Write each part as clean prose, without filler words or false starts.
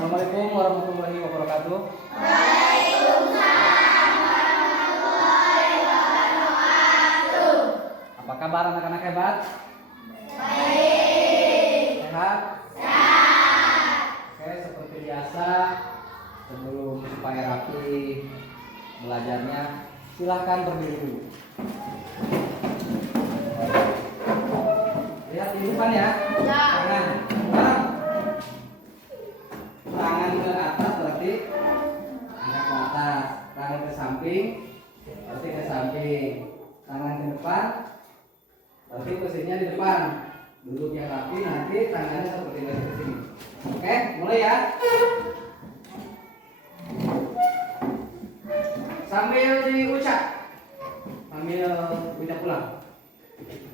Assalamualaikum warahmatullahi wabarakatuh. Apa kabar anak-anak hebat? Baik. Sehat? Oke, seperti biasa sebelum supaya rapi belajarnya, silahkan berdiri dulu. Lihat di depan ya. Tangan ke atas berarti angkat ke atas, tangan ke samping berarti ke samping, tangan ke depan berarti posisinya di depan. Duduk yang rapi, nanti tangannya seperti dari sini. Oke, mulai ya. Sambil diucap, ulang.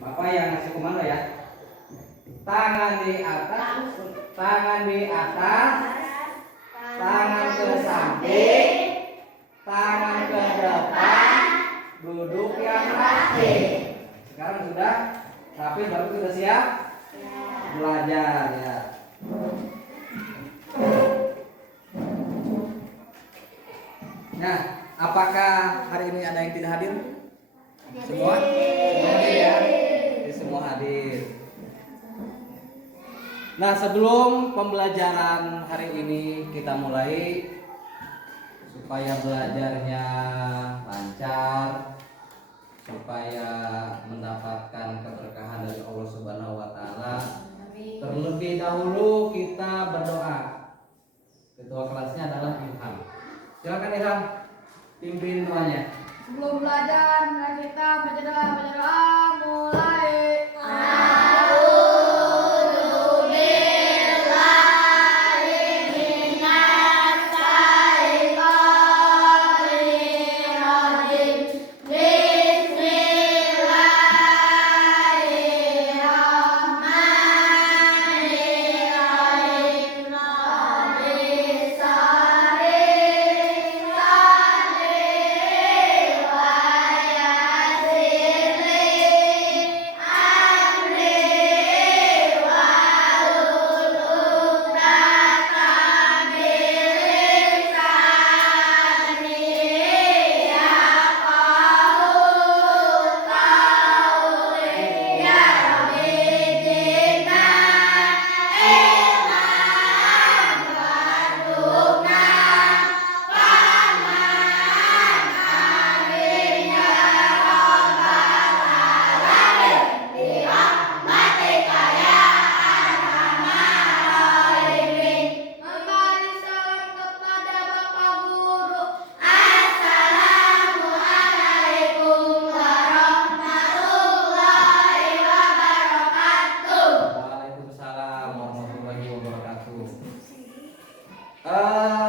Bapak yang ngasih komando ya. Tangan di atas, tangan ke samping, tangan ke depan, duduk yang rapi. Sekarang sudah rapi, baru kita siap belajar ya. Nah, apakah hari ini ada yang tidak hadir? Semua hadir ya. Semua hadir. Nah, sebelum pembelajaran hari ini kita mulai, supaya belajarnya lancar, supaya mendapatkan keberkahan dari Allah Subhanahu wa taala, terlebih dahulu kita berdoa. Ketua kelasnya adalah Ilham. Silakan Ilham, pimpin doanya. Sebelum belajar, kita berdoa mulai.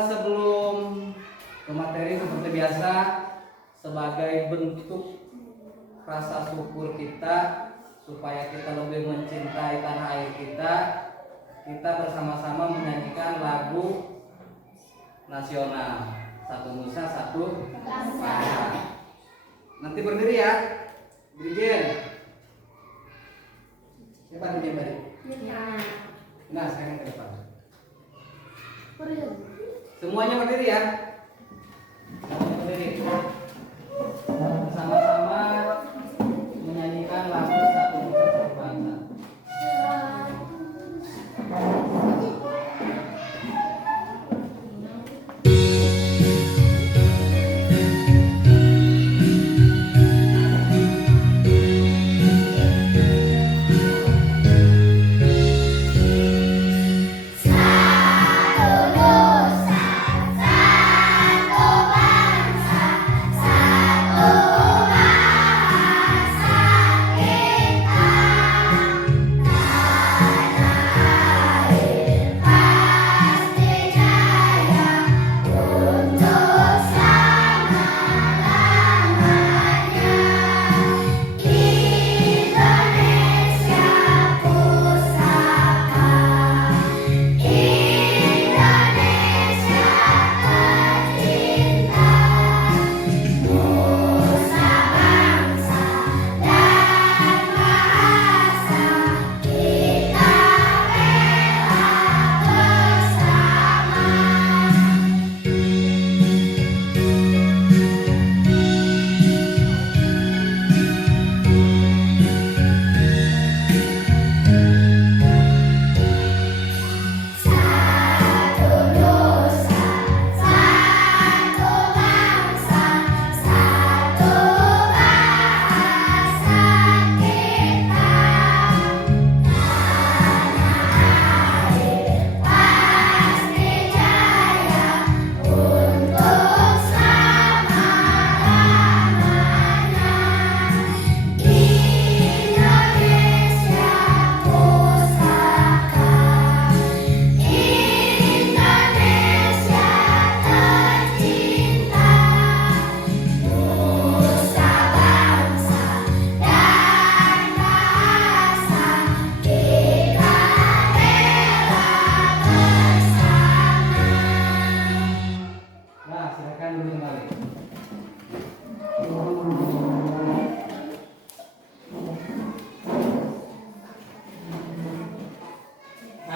Sebelum ke materi, seperti biasa, sebagai bentuk rasa syukur kita supaya kita lebih mencintai tanah air kita, kita bersama-sama menyanyikan lagu nasional Satu Nusa Satu Bangsa. Nanti berdiri ya, Dirjen. Siapa Dirjen tadi? Nah, sekarang ke depan. Semuanya berdiri ya. Semuanya berdiri. Bersama-sama menyanyikan lagu Satu Nusa Satu Bangsa. Satu Nusa, satu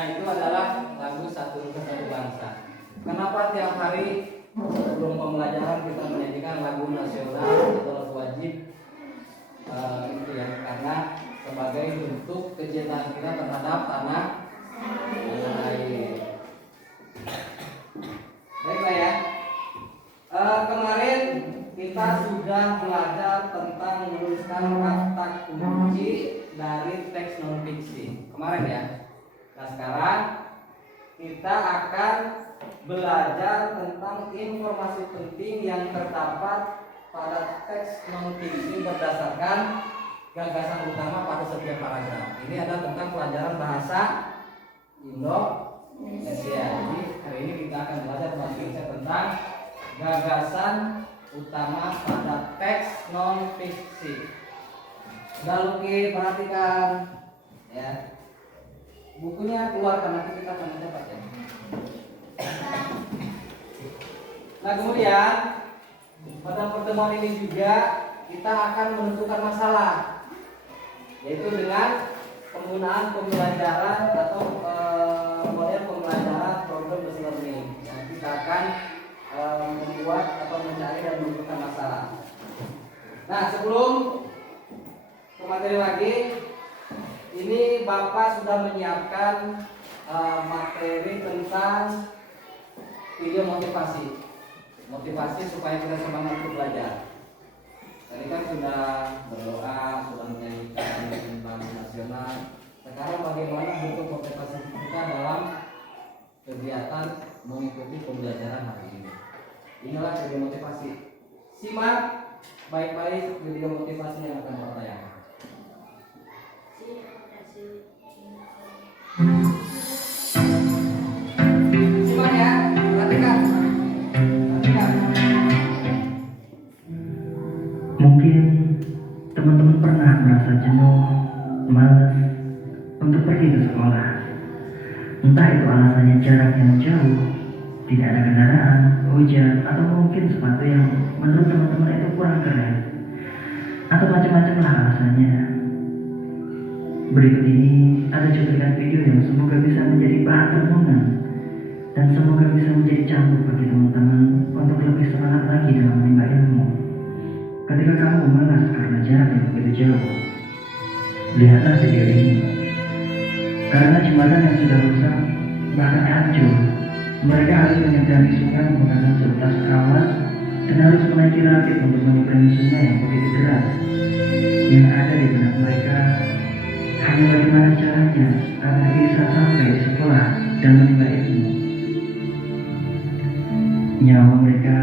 Nah, itu adalah lagu Satu Rumpun Satu Bangsa. Kenapa tiap hari sebelum pembelajaran kita menyanyikan lagu nasional atau lagu wajib? Itu ya, karena sebagai bentuk kecintaan kita terhadap tanah air. Baiklah ya. Kemarin kita sudah belajar tentang menuliskan kata kunci dari teks non fiksi. Kemarin ya. Nah, sekarang kita akan belajar tentang informasi penting yang terdapat pada teks non fiksi berdasarkan gagasan utama pada setiap paragraf. Ini adalah tentang pelajaran bahasa Indonesia. Jadi hari ini kita akan belajar bahasa Indonesia tentang gagasan utama pada teks non fiksi. Sudah Luki perhatikan ya. Bukunya keluarkan, nanti kita akan mencatat ya. Nah, kemudian pada pertemuan ini juga kita akan menentukan masalah, yaitu dengan penggunaan pembelajaran atau model pembelajaran problem based learning. Nah, kita akan membuat atau mencari dan menentukan masalah. Nah, sebelum ke materi lagi, ini Bapak sudah menyiapkan materi tentang video motivasi supaya kita semangat untuk belajar. Tadi kan sudah berdoa, sudah menyanyikan himn nasional. Sekarang bagaimana bentuk motivasi kita dalam kegiatan mengikuti pembelajaran hari ini? Inilah video motivasi. Simak baik-baik video motivasi yang akan Bapak tayangkan. Simak ya, perhatikan. Mungkin teman-teman pernah merasa jenuh, malas untuk pergi ke sekolah. Entah itu alasannya jarak yang jauh, tidak ada kendaraan, hujan, atau mungkin sepatu yang menurut teman-teman itu kurang keren, atau macam-macam lah alasannya. Berikut ini ada cuplikan video yang semoga bisa menjadi bahan renungan dan semoga bisa menjadi cambuk bagi teman-teman untuk lebih semangat lagi dalam menimba ilmu. Ketika kamu malas karena jarak yang begitu jauh, lihatlah video ini. Karena jembatan yang sudah rusak, bahkan hancur, mereka harus menyeberangi sungai menggunakan seutas kawat dan harus menaiki rakit untuk menyeberangi sungai yang begitu deras. Yang ada di benak mereka hanya bagaimana caranya agar bisa sampai di sekolah dan menimba ilmu. Nyawa mereka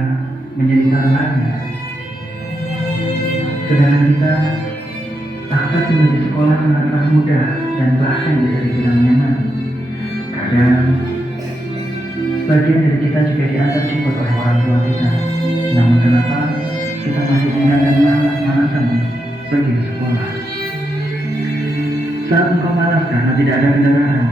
menjadi taruhannya. Sedangkan kita, akses menuju sekolah sangatlah mudah dan bahkan bisa dibilang nyaman. Kadang, sebagian dari kita juga diantar jemput oleh orang tua kita. Namun kenapa kita masih ingat dan malas-malasan pergi ke sekolah? Saat engkau malas karena tidak ada kendaraan,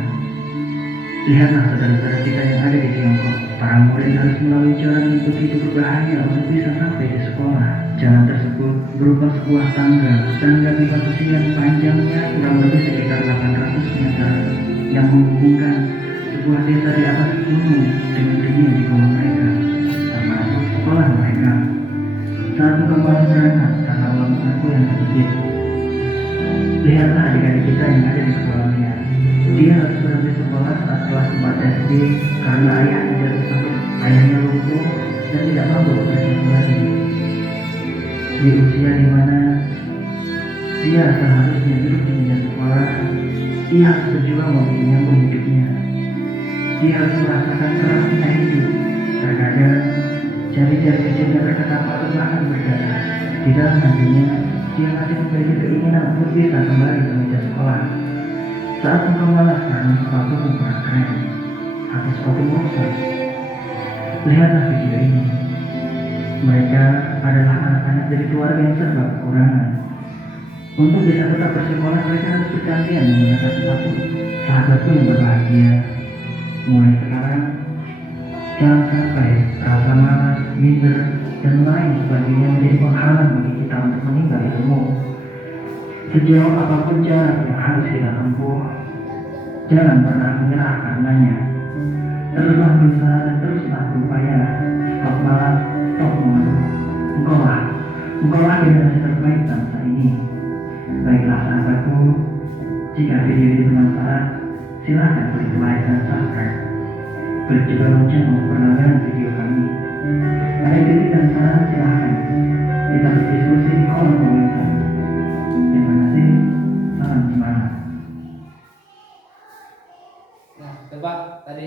lihatlah saudara-saudara kita yang ada di Tiongkok. Para murid harus melalui jalan yang begitu berbahaya untuk bisa sampai di sekolah. Jalan tersebut berupa sebuah tangga pipa besi yang panjangnya kurang lebih sekitar 800 meter yang menghubungkan sebuah desa di atas gunung dengan dunia di bawah mereka, termasuk sekolah mereka. Saat engkau malas berangkat karena uang saku yang sedikit, lihatlah adik-adik kita yang ada di sekolahnya. Dia harus berhenti sekolah saat kelas 4 SD karena ayahnya jatuh sakit, ayahnya lumpuh dan tidak mampu bekerja kembali. Di usia di mana dia seharusnya duduk di meja sekolah, dia harus berjuang untuk menyambung hidupnya. Dia harus merasakan kerasnya hidup. Terkadang jari-jari kecilnya terketapa atau bahkan berdarah. Di dalam hatinya, dia masih memiliki keinginan untuk bisa kembali ke meja sekolah. Saat engkau malas karena sepatumu kurang keren atau sepatumu rusak, lihatlah video ini. Mereka adalah anak-anak dari keluarga yang serba kekurangan. Untuk bisa tetap bersekolah, mereka harus bergantian menggunakan sepatu. Sahabatku yang berbahagia, mulai sekarang jangan sampai rasa malas, minder, dan lain sebagainya menjadi penghalang bagi kita untuk menimba ilmu. Sejauh apapun jarak yang harus kita tempuh, Jangan pernah menyerah karenanya. Teruslah berusaha dan teruslah berupaya. Stop malas, stop mengeluh. Engkaulah generasi terbaik bangsa ini. Baiklah sahabatku, jika video ini bermanfaat, silahkan klik like dan subscribe. Klik juga lonceng untuk berlangganan video kami. Ada kritik dan saran silahkan. Kita berdiskusi di kolom komentar. Terima kasih, salam semangat. Nah, tebak tadi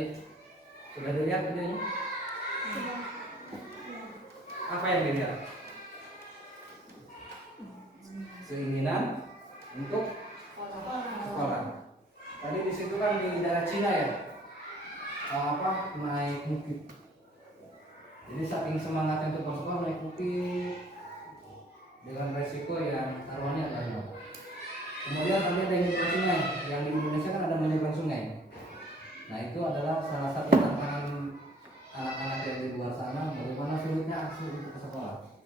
sudah dilihat videonya? Apa yang dilihat? Keinginan untuk sekolah. Tadi di situ kan di daerah Cina ya, naik bukit. Jadi saking semangatnya untuk bersekolah naik bukit dengan resiko yang taruhannya banyak. Kemudian tadi ada menyeberang sungai, yang di Indonesia kan ada menyeberang sungai. Nah itu adalah salah satu tantangan anak-anak yang di luar sana, bagaimana sulitnya akses untuk ke sekolah.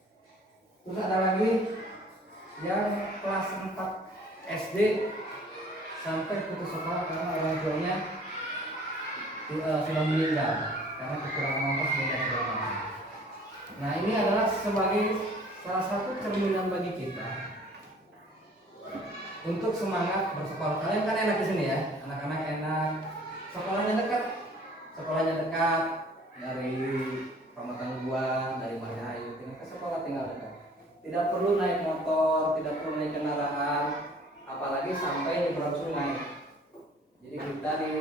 Terus ada lagi yang kelas 4 SD sampai putus sekolah karena orang tuanya sudah meninggal karena kekurangan ongkos dan segala. Nah ini adalah sebagai salah satu cerminan bagi kita untuk semangat bersekolah. Kalian kan enak di sini ya, anak-anak enak, sekolahnya dekat dari Pamatangguan, dari Margahayu, ke sekolah tinggal dekat. Tidak perlu naik motor, tidak perlu naik kendaraan, apalagi sampai di perut sungai. Jadi kita di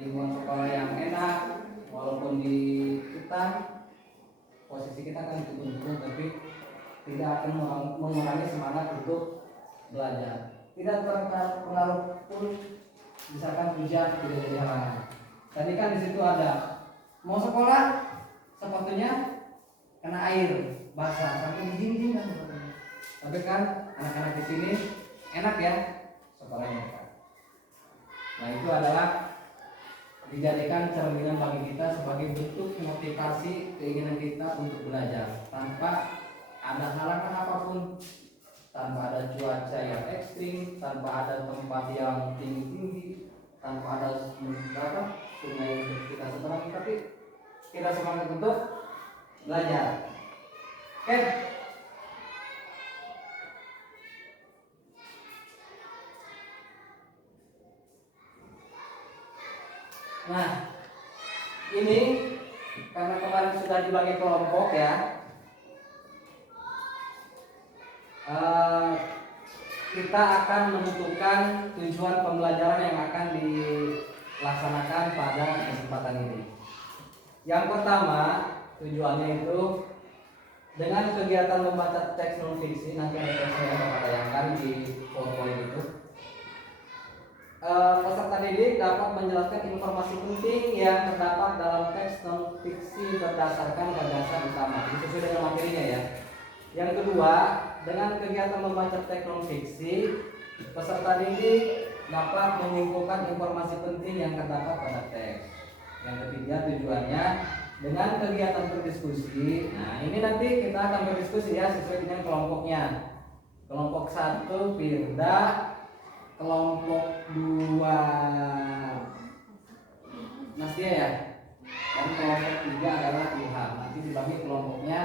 lingkungan sekolah yang enak, walaupun di hutan, posisi kita kan turun-turun, tapi tidak akan mengurangi semangat untuk belajar. Tidak terpengaruh pun misalkan hujan tidak jadi halangan. Tadi kan di situ ada mau sekolah sepatunya kena air basah sampai dijinjing kan sepatunya. Tapi kan anak-anak di sini enak ya sekolahnya kan. Nah itu adalah dijadikan cerminan bagi kita sebagai bentuk motivasi keinginan kita untuk belajar tanpa ada halangan apapun, tanpa ada cuaca yang ekstrim, tanpa ada tempat yang tinggi-tinggi, tanpa ada sungai yang kita seberangi, tapi kita semangat untuk belajar. Oke? Nah, ini karena kemarin sudah dibagi kelompok ya. Kita akan menentukan tujuan pembelajaran yang akan dilaksanakan pada kesempatan ini. Yang pertama, tujuannya itu dengan kegiatan membaca teks non fiksi, nanti ada teksnya yang Bapak tayangkan di PowerPoint itu. Peserta didik dapat menjelaskan informasi penting yang terdapat dalam teks non fiksi berdasarkan gagasan utama, sesuai dengan materinya ya. Yang kedua, dengan kegiatan membaca teks non fiksi, peserta didik dapat mengumpulkan informasi penting yang terdapat pada teks. Yang ketiga, tujuannya dengan kegiatan berdiskusi. Nah, ini nanti kita akan berdiskusi ya sesuai dengan kelompoknya. Kelompok 1 Firda, kelompok 2 Nastia ya. Dan kelompok 3 adalah Ilham. Nanti dibagi kelompoknya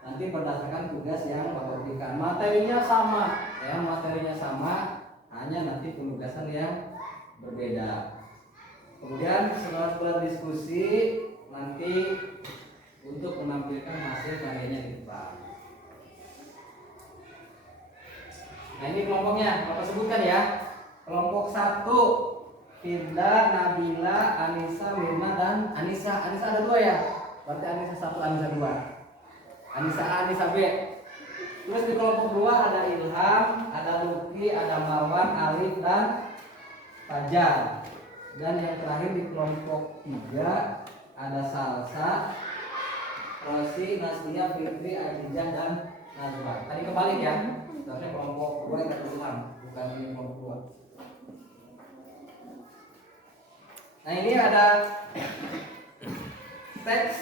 nanti berdasarkan tugas yang Bapak berikan. Materinya sama ya, materinya sama, hanya nanti penugasan yang berbeda. Kemudian setelah diskusi nanti untuk menampilkan hasil karyanya di depan. Nah ini kelompoknya, Bapak sebutkan ya. Kelompok 1 Firda, Nabila, Anissa, Mirna, dan Anissa. Anissa ada 2 ya. Berarti Anissa 1, Anissa 2. Anissa A, Anissa B. Terus di kelompok 2 ada Ilham, ada Luki, ada Marwan, Alif, dan Fajar. Dan yang terakhir di kelompok 3 ada Salsa, Rosi, Nastia, Fitri, Adijah, dan Nazwa. Tadi kebalik ya. Sebenarnya kelompok 2 yang ada Ilham, bukan di kelompok 2. Nah ini ada teks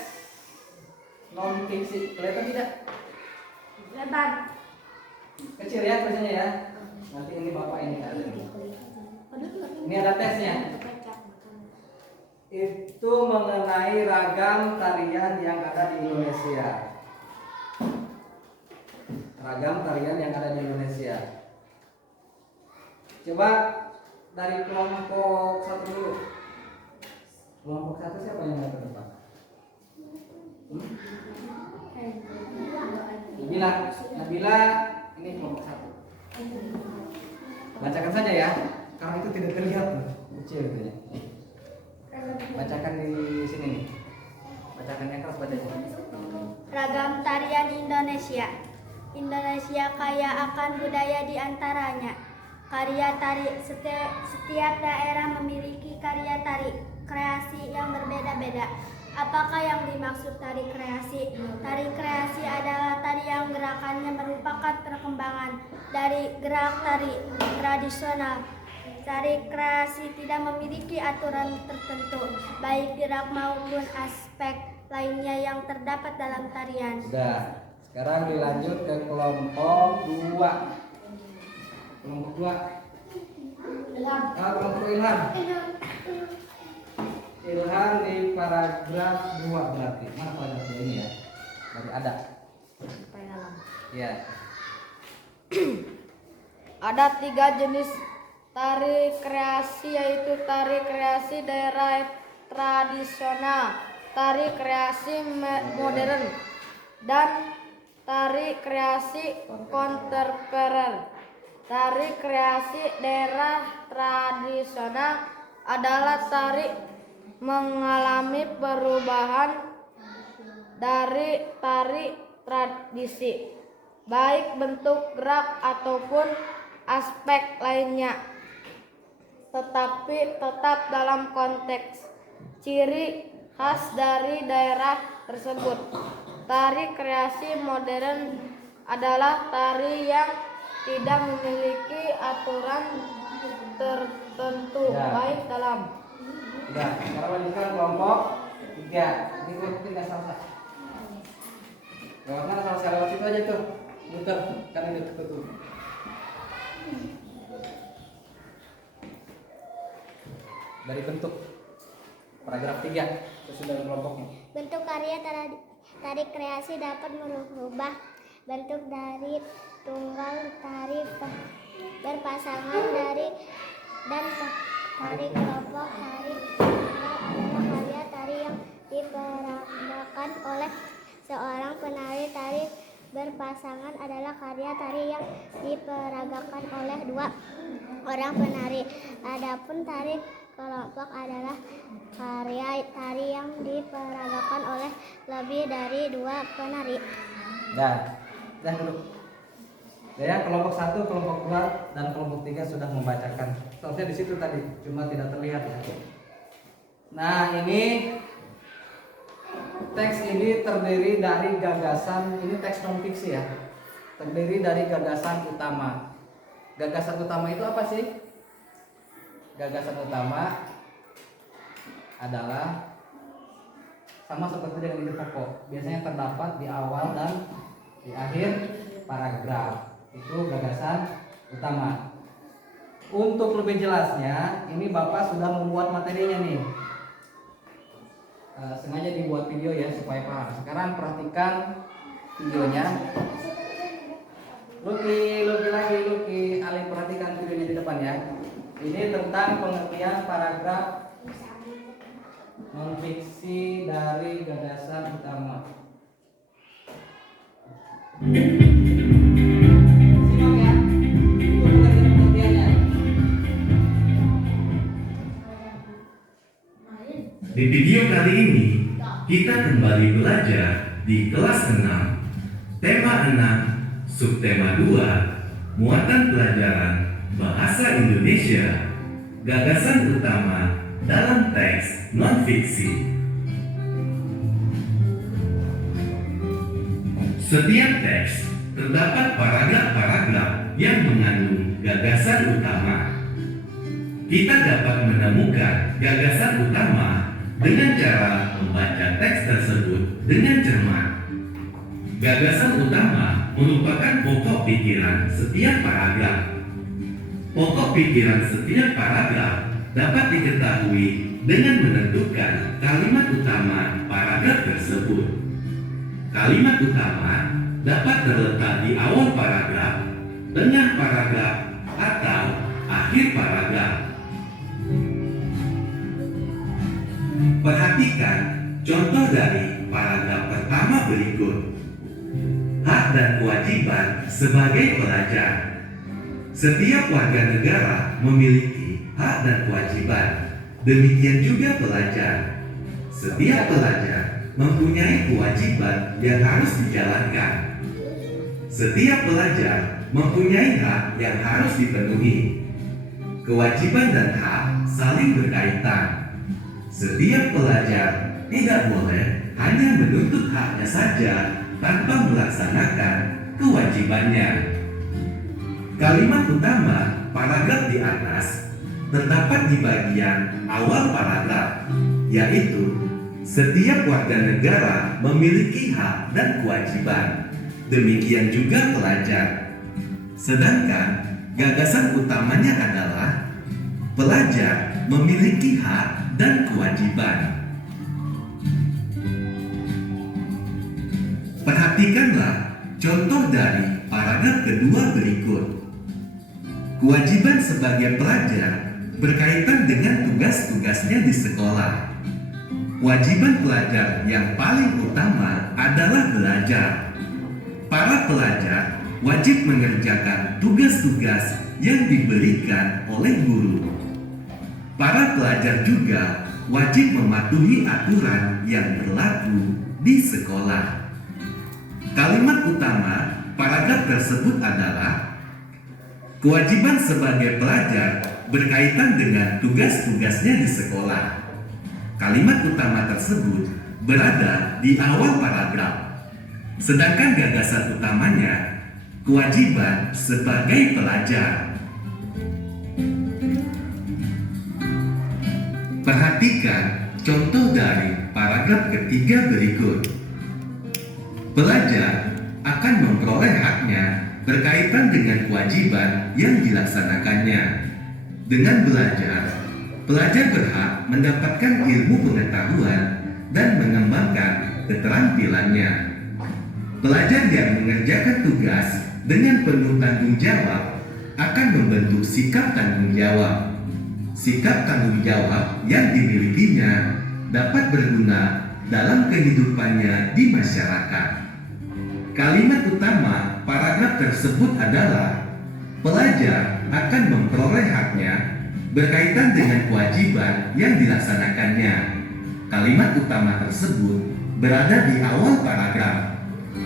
non fiksi, kelihatan tidak? Kelihatan. Kecil ya tulisannya ya. Nanti ini Bapak ini kan. Ini ada tesnya. Itu mengenai ragam tarian yang ada di Indonesia. Ragam tarian yang ada di Indonesia. Coba dari kelompok 1 dulu. Kelompok 1 siapa yang ada ke depan? Nabila, ini kelompok 1. Bacakan saja ya, karena itu tidak terlihat loh, kecil gitu ya. Bacakan di sini nih. Bacakan yang keras bacanya. Ragam tarian Indonesia. Indonesia kaya akan budaya di antaranya. Karya tari setiap daerah memiliki karya tari kreasi yang berbeda-beda. Apakah yang dimaksud tari kreasi? Tari kreasi adalah tari yang gerakannya merupakan perkembangan dari gerak tari tradisional. Tari kreasi tidak memiliki aturan tertentu, baik gerak maupun aspek lainnya yang terdapat dalam tarian. Sudah. Sekarang dilanjut ke kelompok 2. Kelompok 2. Kelompok Ilham. Ilham di paragraf 2 berarti. Mana paragraf 2 ini ya? Dari ada. Ya. Ada 3 jenis tari kreasi, yaitu tari kreasi daerah tradisional, tari kreasi modern, dan tari kreasi kontemporer. Tari kreasi daerah tradisional adalah tari mengalami perubahan dari tari tradisi, baik bentuk gerak ataupun aspek lainnya, tetapi tetap dalam konteks ciri khas dari daerah tersebut. Tari kreasi modern adalah tari yang tidak memiliki aturan tertentu, baik dalam. Ya, sekarang lanjutkan kelompok 3. Ini kelompok 3 salah. Lewat mana salah lewat situ aja tuh. Muter, kan ini tuh. Dari bentuk paragraf 3 itu sudah kelompoknya. Bentuk karya tari kreasi dapat merubah bentuk dari tunggal tari berpasangan dan tari kelompok tari adalah karya tari yang diperagakan oleh seorang penari. Tari berpasangan adalah karya tari yang diperagakan oleh 2 orang penari. Adapun tari kelompok adalah karya tari yang diperagakan oleh lebih dari 2 penari. Dah dulu. Ya, kelompok 1, kelompok 2, dan kelompok 3 sudah membacakan. Soalnya di situ tadi, cuma tidak terlihat ya. Nah, ini teks ini terdiri dari gagasan, ini teks non fiksi ya. Terdiri dari gagasan utama. Gagasan utama itu apa sih? Gagasan utama adalah sama seperti dengan ide pokok. Biasanya terdapat di awal dan di akhir paragraf. Itu gagasan utama. Untuk lebih jelasnya, ini Bapak sudah membuat materinya nih. Sengaja dibuat video ya supaya paham. Sekarang perhatikan videonya. Luki, Alif perhatikan videonya di depan ya. Ini tentang pengertian paragraf non-fiksi dari gagasan utama. Simak ya. Itu pengertiannya. Di video kali ini, kita kembali belajar di kelas 6, tema 6, subtema 2, muatan pelajaran Bahasa Indonesia, gagasan utama dalam teks non-fiksi. Setiap teks terdapat paragraf-paragraf yang mengandung gagasan utama. Kita dapat menemukan gagasan utama dengan cara membaca teks tersebut dengan cermat. Gagasan utama merupakan pokok pikiran setiap paragraf. Pokok pikiran setiap paragraf dapat diketahui dengan menentukan kalimat utama paragraf tersebut. Kalimat utama dapat terletak di awal paragraf, tengah paragraf, atau akhir paragraf. Perhatikan contoh dari paragraf pertama berikut. Hak dan kewajiban sebagai pelajar. Setiap warga negara memiliki hak dan kewajiban. Demikian juga pelajar. Setiap pelajar mempunyai kewajiban yang harus dijalankan. Setiap pelajar mempunyai hak yang harus dipenuhi. Kewajiban dan hak saling berkaitan. Setiap pelajar tidak boleh hanya menuntut haknya saja tanpa melaksanakan kewajibannya. Kalimat utama paragraf di atas terdapat di bagian awal paragraf, yaitu setiap warga negara memiliki hak dan kewajiban. Demikian juga pelajar. Sedangkan gagasan utamanya adalah pelajar memiliki hak dan kewajiban. Perhatikanlah contoh dari paragraf kedua berikut. Kewajiban sebagai pelajar berkaitan dengan tugas-tugasnya di sekolah. Kewajiban pelajar yang paling utama adalah belajar. Para pelajar wajib mengerjakan tugas-tugas yang diberikan oleh guru. Para pelajar juga wajib mematuhi aturan yang berlaku di sekolah. Kalimat utama paragraf tersebut adalah kewajiban sebagai pelajar berkaitan dengan tugas-tugasnya di sekolah. Kalimat utama tersebut berada di awal paragraf. Sedangkan gagasan utamanya kewajiban sebagai pelajar. Perhatikan contoh dari paragraf ketiga berikut. Pelajar akan memperoleh haknya berkaitan dengan kewajiban yang dilaksanakannya. Dengan belajar, pelajar berhak mendapatkan ilmu pengetahuan dan mengembangkan keterampilannya. Pelajar yang mengerjakan tugas dengan penuh tanggung jawab akan membentuk sikap tanggung jawab. Sikap tanggung jawab yang dimilikinya dapat berguna dalam kehidupannya di masyarakat. Kalimat utama paragraf tersebut adalah pelajar akan memperoleh haknya berkaitan dengan kewajiban yang dilaksanakannya. Kalimat utama tersebut berada di awal paragraf.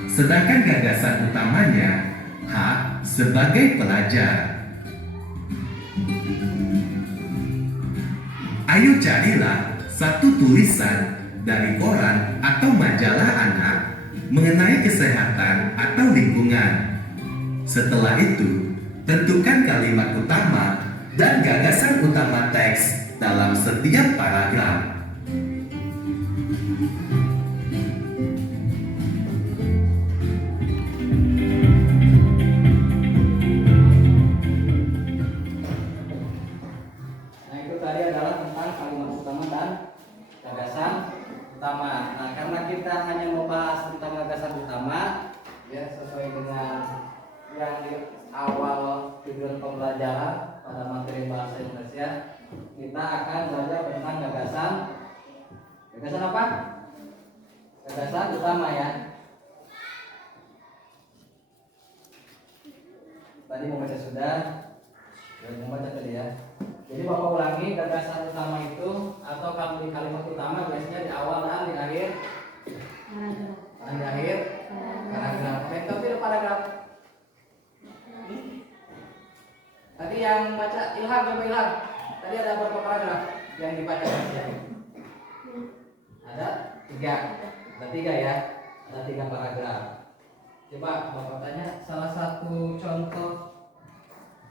Sedangkan gagasan utamanya hak sebagai pelajar. Ayo carilah satu tulisan dari koran atau majalah anak mengenai kesehatan atau lingkungan. Setelah itu, tentukan kalimat utama dan gagasan utama teks dalam setiap paragraf. Nah, itu tadi adalah tentang kalimat utama dan gagasan utama. Nah, karena kita hanya membahas tentang gagasan utama, ya sesuai dengan yang di awal tujuan pembelajaran pada materi bahasa Indonesia, kita akan belajar tentang gagasan apa? Gagasan utama ya. Tadi membaca sudah membaca tadi ya. Jadi Bapak ulangi, gagasan utama itu atau kalimat utama biasanya di awal dan di akhir. Dan di akhir paragraf. Metode paragraf. Tadi yang baca Ilham, coba Ilham. Tadi ada berapa paragraf yang dibaca? Ada 3. Ada 3 ya. Ada 3 paragraf. Coba Bapak tanya salah satu contoh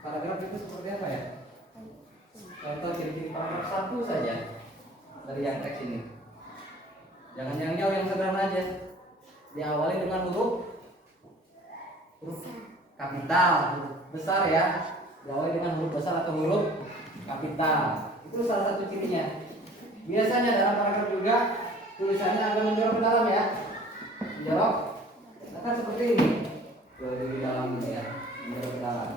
paragraf itu seperti apa ya? Contoh ciri-ciri paragraf 1 saja dari yang teks ini. Jangan yang jauh, yang sederhana aja. Diawali dengan huruf kapital, huruf besar ya. Diawali dengan huruf besar atau huruf kapital. Itu salah satu cirinya. Biasanya dalam paragraf juga tulisannya agak menjorok ke dalam ya. Menjorok. Akan seperti ini. Di dalam ini ya. Menjorok ke dalam.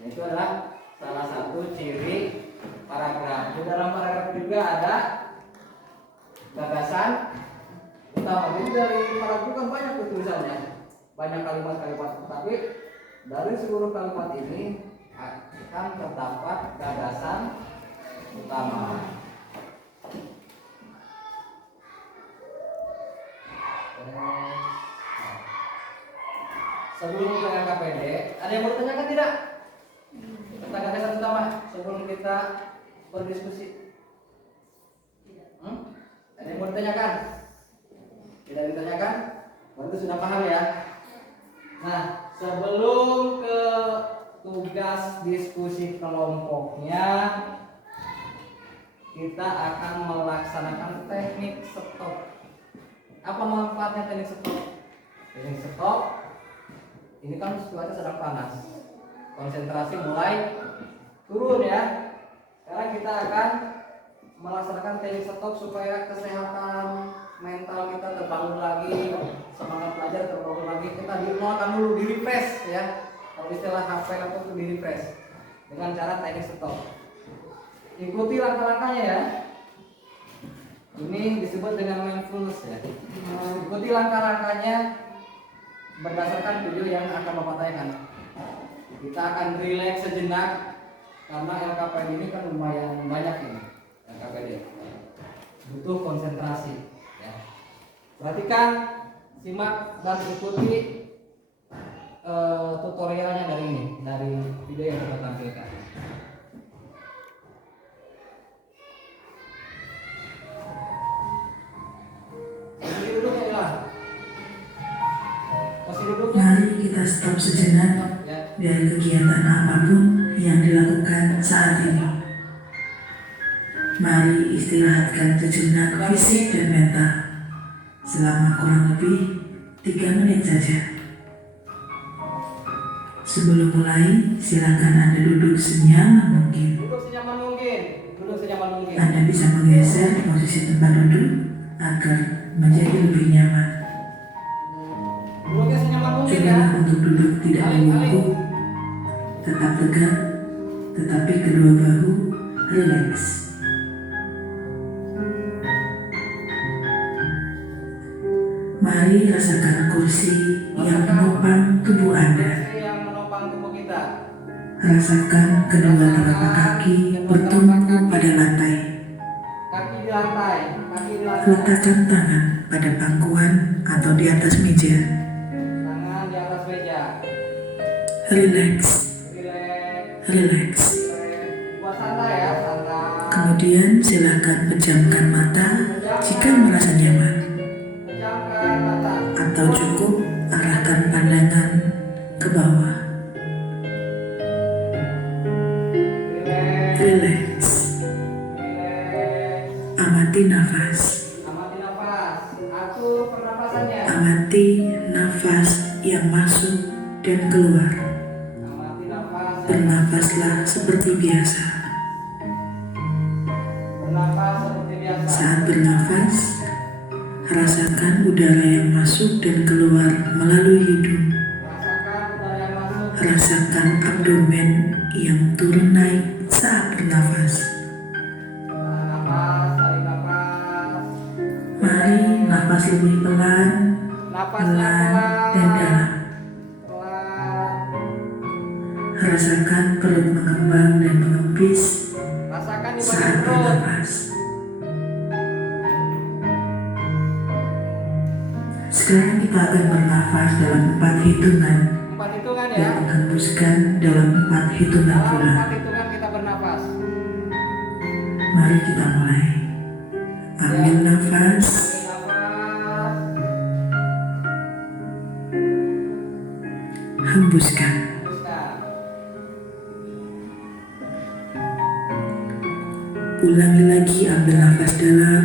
Nah, itu adalah salah satu ciri paragraf. Di dalam paragraf juga ada gagasan utama. Jadi dari paragraf kan banyak tulisannya. Banyak kalimat-kalimat, tapi dari seluruh kalimat ini akan terdapat gagasan utama. Sebelum ke LKPD, ada yang mau ditanyakan tidak? Tentang gagasan utama sebelum kita berdiskusi. Ada yang mau ditanyakan? Tidak ditanyakan? Berarti sudah paham ya? Nah, sebelum ke tugas diskusi kelompoknya, kita akan melaksanakan teknik stop. Apa manfaatnya teknik stop? Teknik stop, ini kan cuaca sedang panas, konsentrasi mulai turun ya. Sekarang kita akan melaksanakan teknik stop supaya kesehatan mental kita terbangun lagi, semangat belajar terbangun lagi. Kita akan dulu di refresh ya. Kalau istilah HP itu di refresh dengan cara teknik stop. Ikuti langkah-langkahnya ya. Ini disebut dengan mindfulness ya. Ikuti langkah-langkahnya berdasarkan video yang akan Bapak tayangkan. Kita akan relax sejenak karena LKPD ini kan lumayan banyak ini. LKPD butuh konsentrasi. Perhatikan, simak dan ikuti tutorialnya dari ini, dari video yang kita tampilkan. Posisi duduknya hilang. Posisi duduknya. Mari kita stop sejenak dari kegiatan apapun yang dilakukan saat ini. Mari istirahatkan sejenak fisik dan mental selama kurang lebih 3 menit saja. Sebelum mulai, silakan Anda duduk senyaman mungkin. Duduk senyaman mungkin. Duduk senyaman mungkin. Anda bisa menggeser posisi tempat duduk agar menjadi lebih nyaman. Duduknya senyaman mungkin ya. Cobalah untuk duduk tidak membungkuk, tetap tegak, tetapi kedua bahu rileks. Mari rasakan kursi yang menopang tubuh Anda. Kursi yang menopang tubuh kita. Rasakan kedua telapak kaki bertumpu pada lantai. Kaki di lantai. Kaki di lantai. Letakkan tangan pada pangkuan atau di atas meja. Tangan di atas meja. Rileks, Relax. rileks. Buat santai ya, santai. Kemudian silakan pejamkan mata jika merasa nyaman. Pejamkan mata. Atau cukup arahkan pandangan ke bawah. Relax. Rileks. Relax. Amati nafas. Amati nafas. Atur pernapasannya. Amati nafas yang masuk dan keluar. Amati nafas. Bernafaslah seperti biasa. Bernapas seperti biasa. Saat bernafas, rasakan udara yang masuk dan keluar melalui hidung. Rasakan udara yang masuk. Rasakan abdomen yang turun naik saat bernafas. Nafas, tarik nafas. Mari nafas lebih pelan, Napasnya pelan dan dalam. Pelan. Rasakan perut mengembang dan mengempis Rasakan di saat bagian perut. bernafas. Sekarang kita akan bernafas dalam 4 hitungan 4 hitungan ya. dan menghembuskan dalam 4 hitungan Dalam pula. 4 hitungan kita bernafas. Mari kita mulai. Ambil nafas, hembuskan. Ulangi lagi, ambil nafas dalam,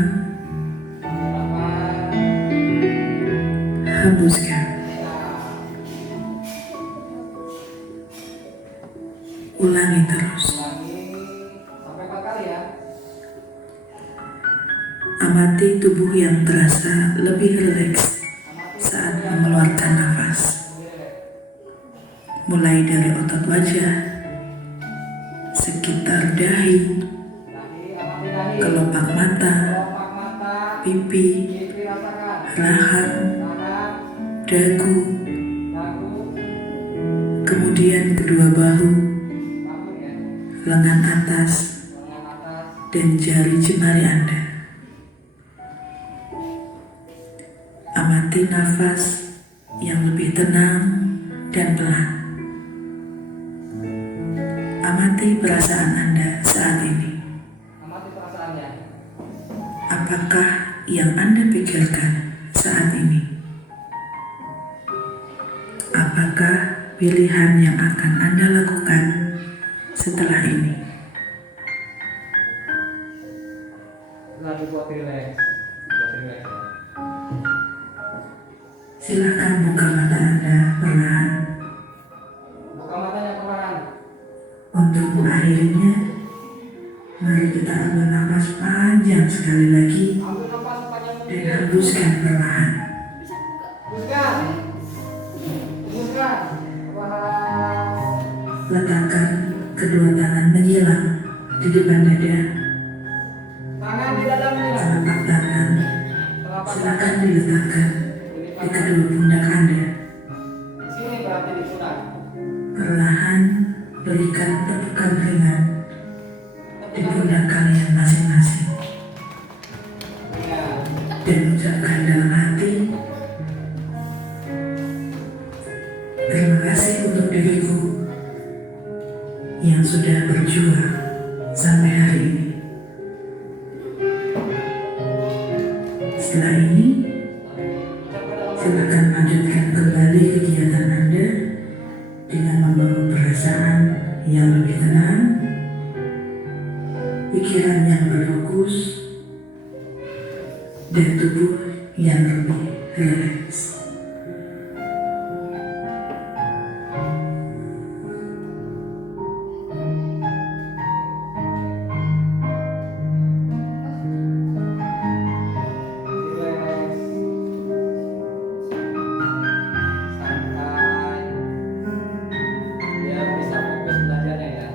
hembuskan. Ulangi terus. Ulangi sampai 4 kali ya. Amati tubuh yang terasa lebih rileks saat mengeluarkan nafas. Mulai dari otot wajah, sekitar dahi, kelopak mata, pipi, rahang, dagu, kemudian kedua bahu, lengan atas, dan jari jemari Anda. Amati nafas yang lebih tenang dan pelan. Amati perasaan Anda saat ini. Amati perasaannya. Apakah yang Anda pikirkan saat ini? Apakah pilihan yang akan Anda lakukan setelah ini? Lalu buat relax. Buat relax. Silakan buka mata Anda perlahan. Buka matanya perlahan. Untuk mengakhirinya, mari kita ambil nafas panjang sekali lagi Ambil nafas panjang dan hembuskan perlahan. Hembuskan. Hembuskan. Perlahan. Letakkan kedua tangan menyilang di depan dada. Tangan di dalamnya. Telapak tangan Telapak silakan diletakkan di kedua pundak Anda. Di sini berarti di pundak. Perlahan berikan tepukan ringan di pundak kalian masing-masing. Ya. Dan ucapkan dalam hati, terima kasih untuk diriku yang sudah berjuang sampai hari ini. Setelah ini, silakan lanjutkan kembali kegiatan Anda dengan membawa perasaan yang lebih tenang, pikiran yang berfokus, dan tubuh yang lebih rileks. Relax. Santai. Biar bisa fokus belajarnya ya.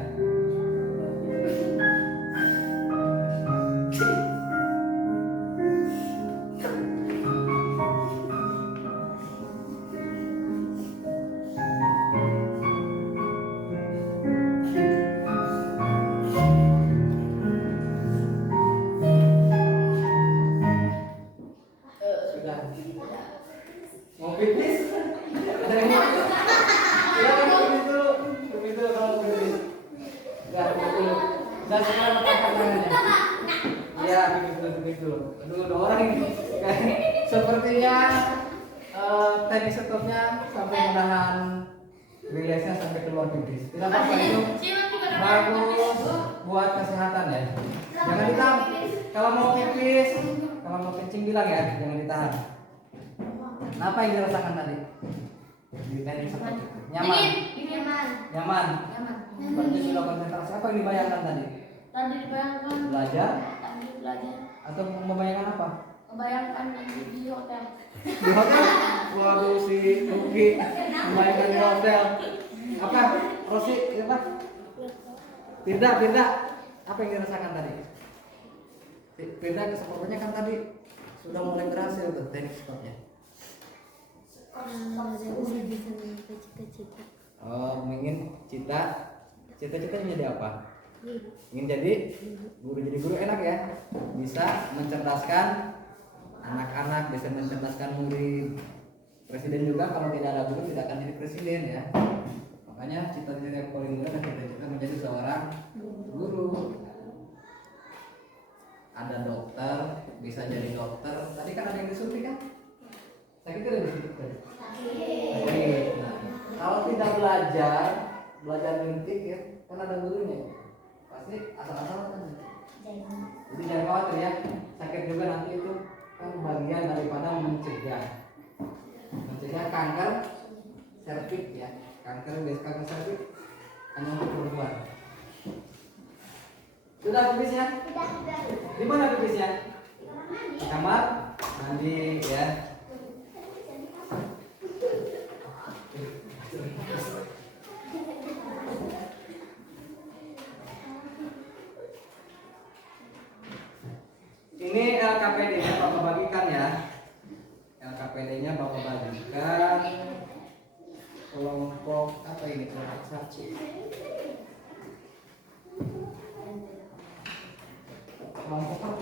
Sudah. Mau pipis? Ada yang mau? Silakan pipis dulu. Pipis dulu kalau mau pipis. Sudah, pipis dulu. Sudah sekarang angkat tangannya. Iya, pipis dulu, pipis dulu. Aduh, ada orang ini. Sepertinya teknik stopnya sampai menahan rileksnya sampai keluar pipis. Tidak apa-apa itu bagus buat kesehatan ya. Jangan ditahan. Kalau mau pipis, kalau mau kencing bilang ya, jangan ditahan. Nah, apa yang dirasakan tadi? Di teknik stop. Nyaman. Nyaman. Nyaman. Berarti sudah konsentrasi. Apa yang dibayangkan tadi? Tadi dibayangkan Belajar tadi belajar. atau membayangkan apa? Kebayangkan di hotel. Di hotel? Waduh si Uki membayangkan di hotel. Apa? Rosi, apa? Firda. Apa yang dirasakan tadi? Firda sepertinya kan tadi sudah mulai berhasil tuh teknik stopnya. Oh, ingin cita-citanya jadi apa? Ingin jadi guru enak ya, bisa mencerdaskan anak-anak, bisa mencerdaskan murid. Presiden juga kalau tidak ada guru tidak akan jadi presiden ya. Makanya cita-cita yang paling mulia adalah cita-cita menjadi seorang guru. Ada dokter, bisa jadi dokter. Tadi kan ada yang disuntik kan? Sakit tidak disuntik tadi? Sakit. Nah, kalau tidak belajar mentik ya, kan ada gurunya. Pasti asal-asalan kan. Jadi jangan khawatir ya, sakit juga nanti itu kan bagian daripada mencegah kanker serviks ya. Kanker serviks hanya untuk perempuan. Sudah habisnya? Di mana habisnya? kamar mandi ya. Ini LKPD-nya Bapak bagikan ya. LKPD-nya Bapak bagikan kelompok apa ini, kelompok satu. Kelompok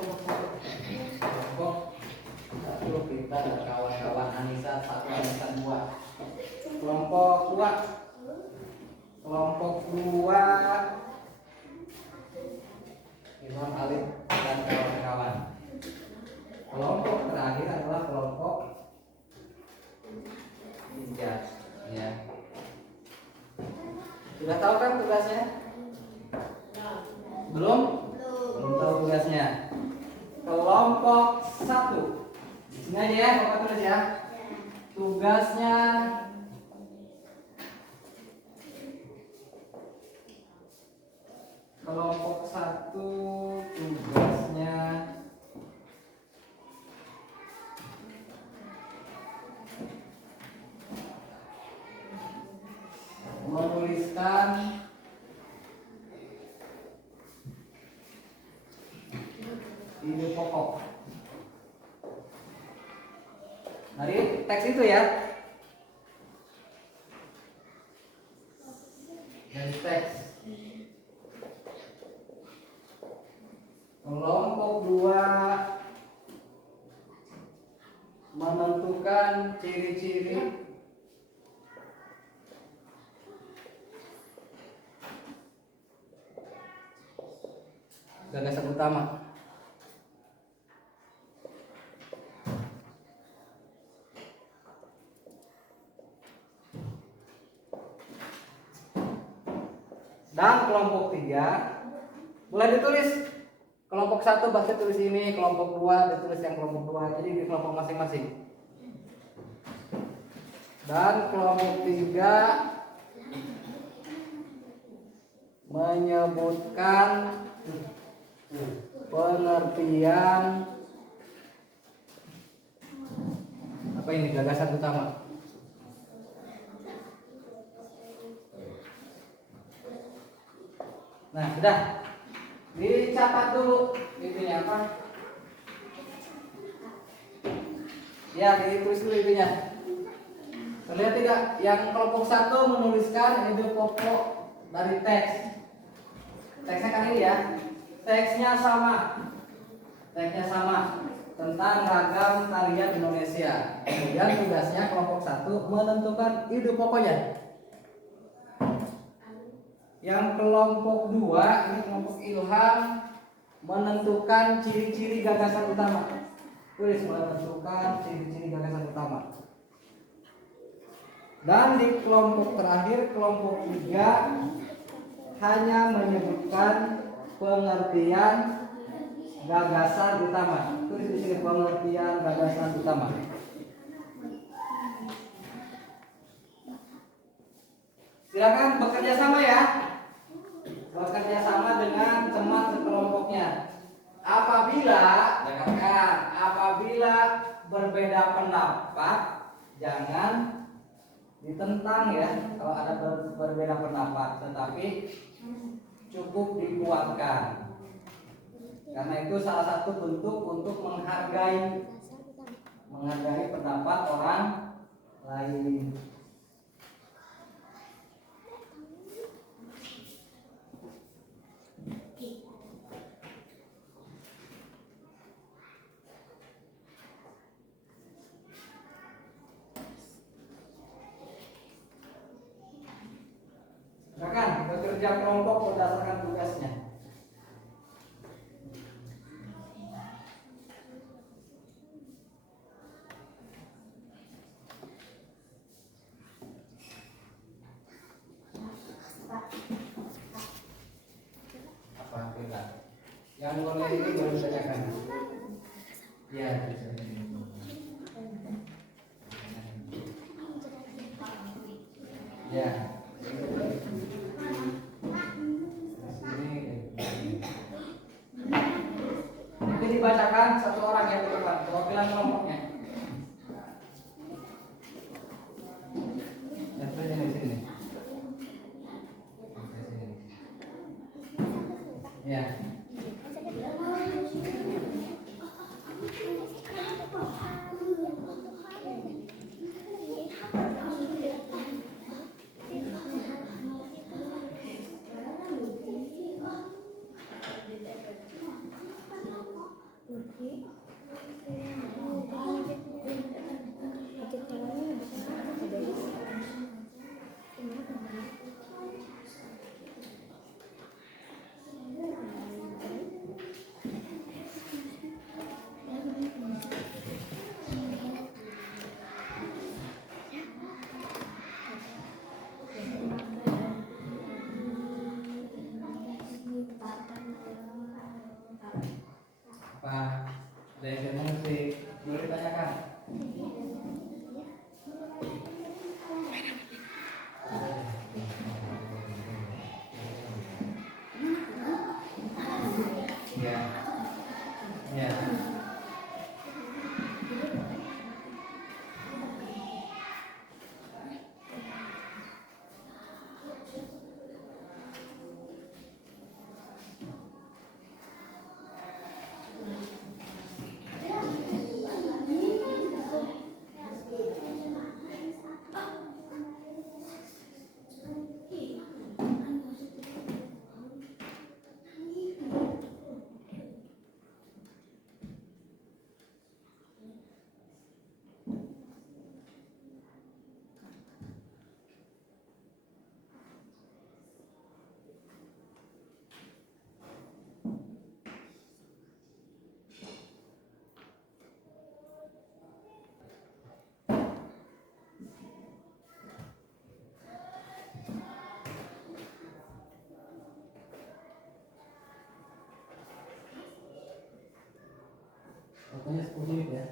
satu kita ada kawan-kawan Anissa 1, Anissa 2. Kelompok 2 Imam Alif dan kawan-kawan. Kelompok terakhir adalah kelompok 3 ya. Sudah tahu kan tugasnya? Belum tahu tugasnya. Kelompok 1. Di sini aja ya, Bapak tulis ya. Tugasnya kelompok 1 tugasnya menuliskan ide pokok dari teks itu ya, dari teks. Kelompok 2 menentukan ciri-ciri gagasan utama. Dan kelompok 3 boleh ditulis. Kelompok 1 pasti tulis ini, kelompok 2 ditulis yang kelompok 2. Jadi di kelompok masing-masing. Dan kelompok 3 menyebutkan pengertian apa ini, gagasan utama. Nah, sudah. Dicatat dulu intinya apa? Ya, ditulis dulu intinya. Terlihat tidak? Yang kelompok 1 menuliskan ide pokok dari teks. Teksnya kan ini ya. Teksnya sama tentang ragam tarian Indonesia. Kemudian tugasnya kelompok 1 menentukan ide pokoknya. Yang kelompok 2 ini kelompok ilham menentukan ciri-ciri gagasan utama. Tulis menentukan ciri-ciri gagasan utama. Dan di kelompok terakhir, kelompok 3 hanya menyebutkan pengertian gagasan utama. Tulis di sini pengertian gagasan utama. Silakan bekerja sama ya. Bekerja sama dengan teman sekelompoknya. Apabila, dengarkan, apabila berbeda pendapat, jangan ditentang ya. Kalau ada berbeda pendapat, tetapi cukup dikuatkan. Karena itu salah satu bentuk untuk menghargai pendapat orang lain. Silakan bekerja kelompok berdasarkan tugasnya. Apa tidak? Yang mulai ini baru ditanyakan. Ya. Ya. Nanti dibacakan satu orang yang ke depan, perwakilan kelompoknya. Di sini. Ya. Apa? Ada yang mengusik? Boleh ditanyakan? Ya. Ya. Pokoknya 10 menit ya.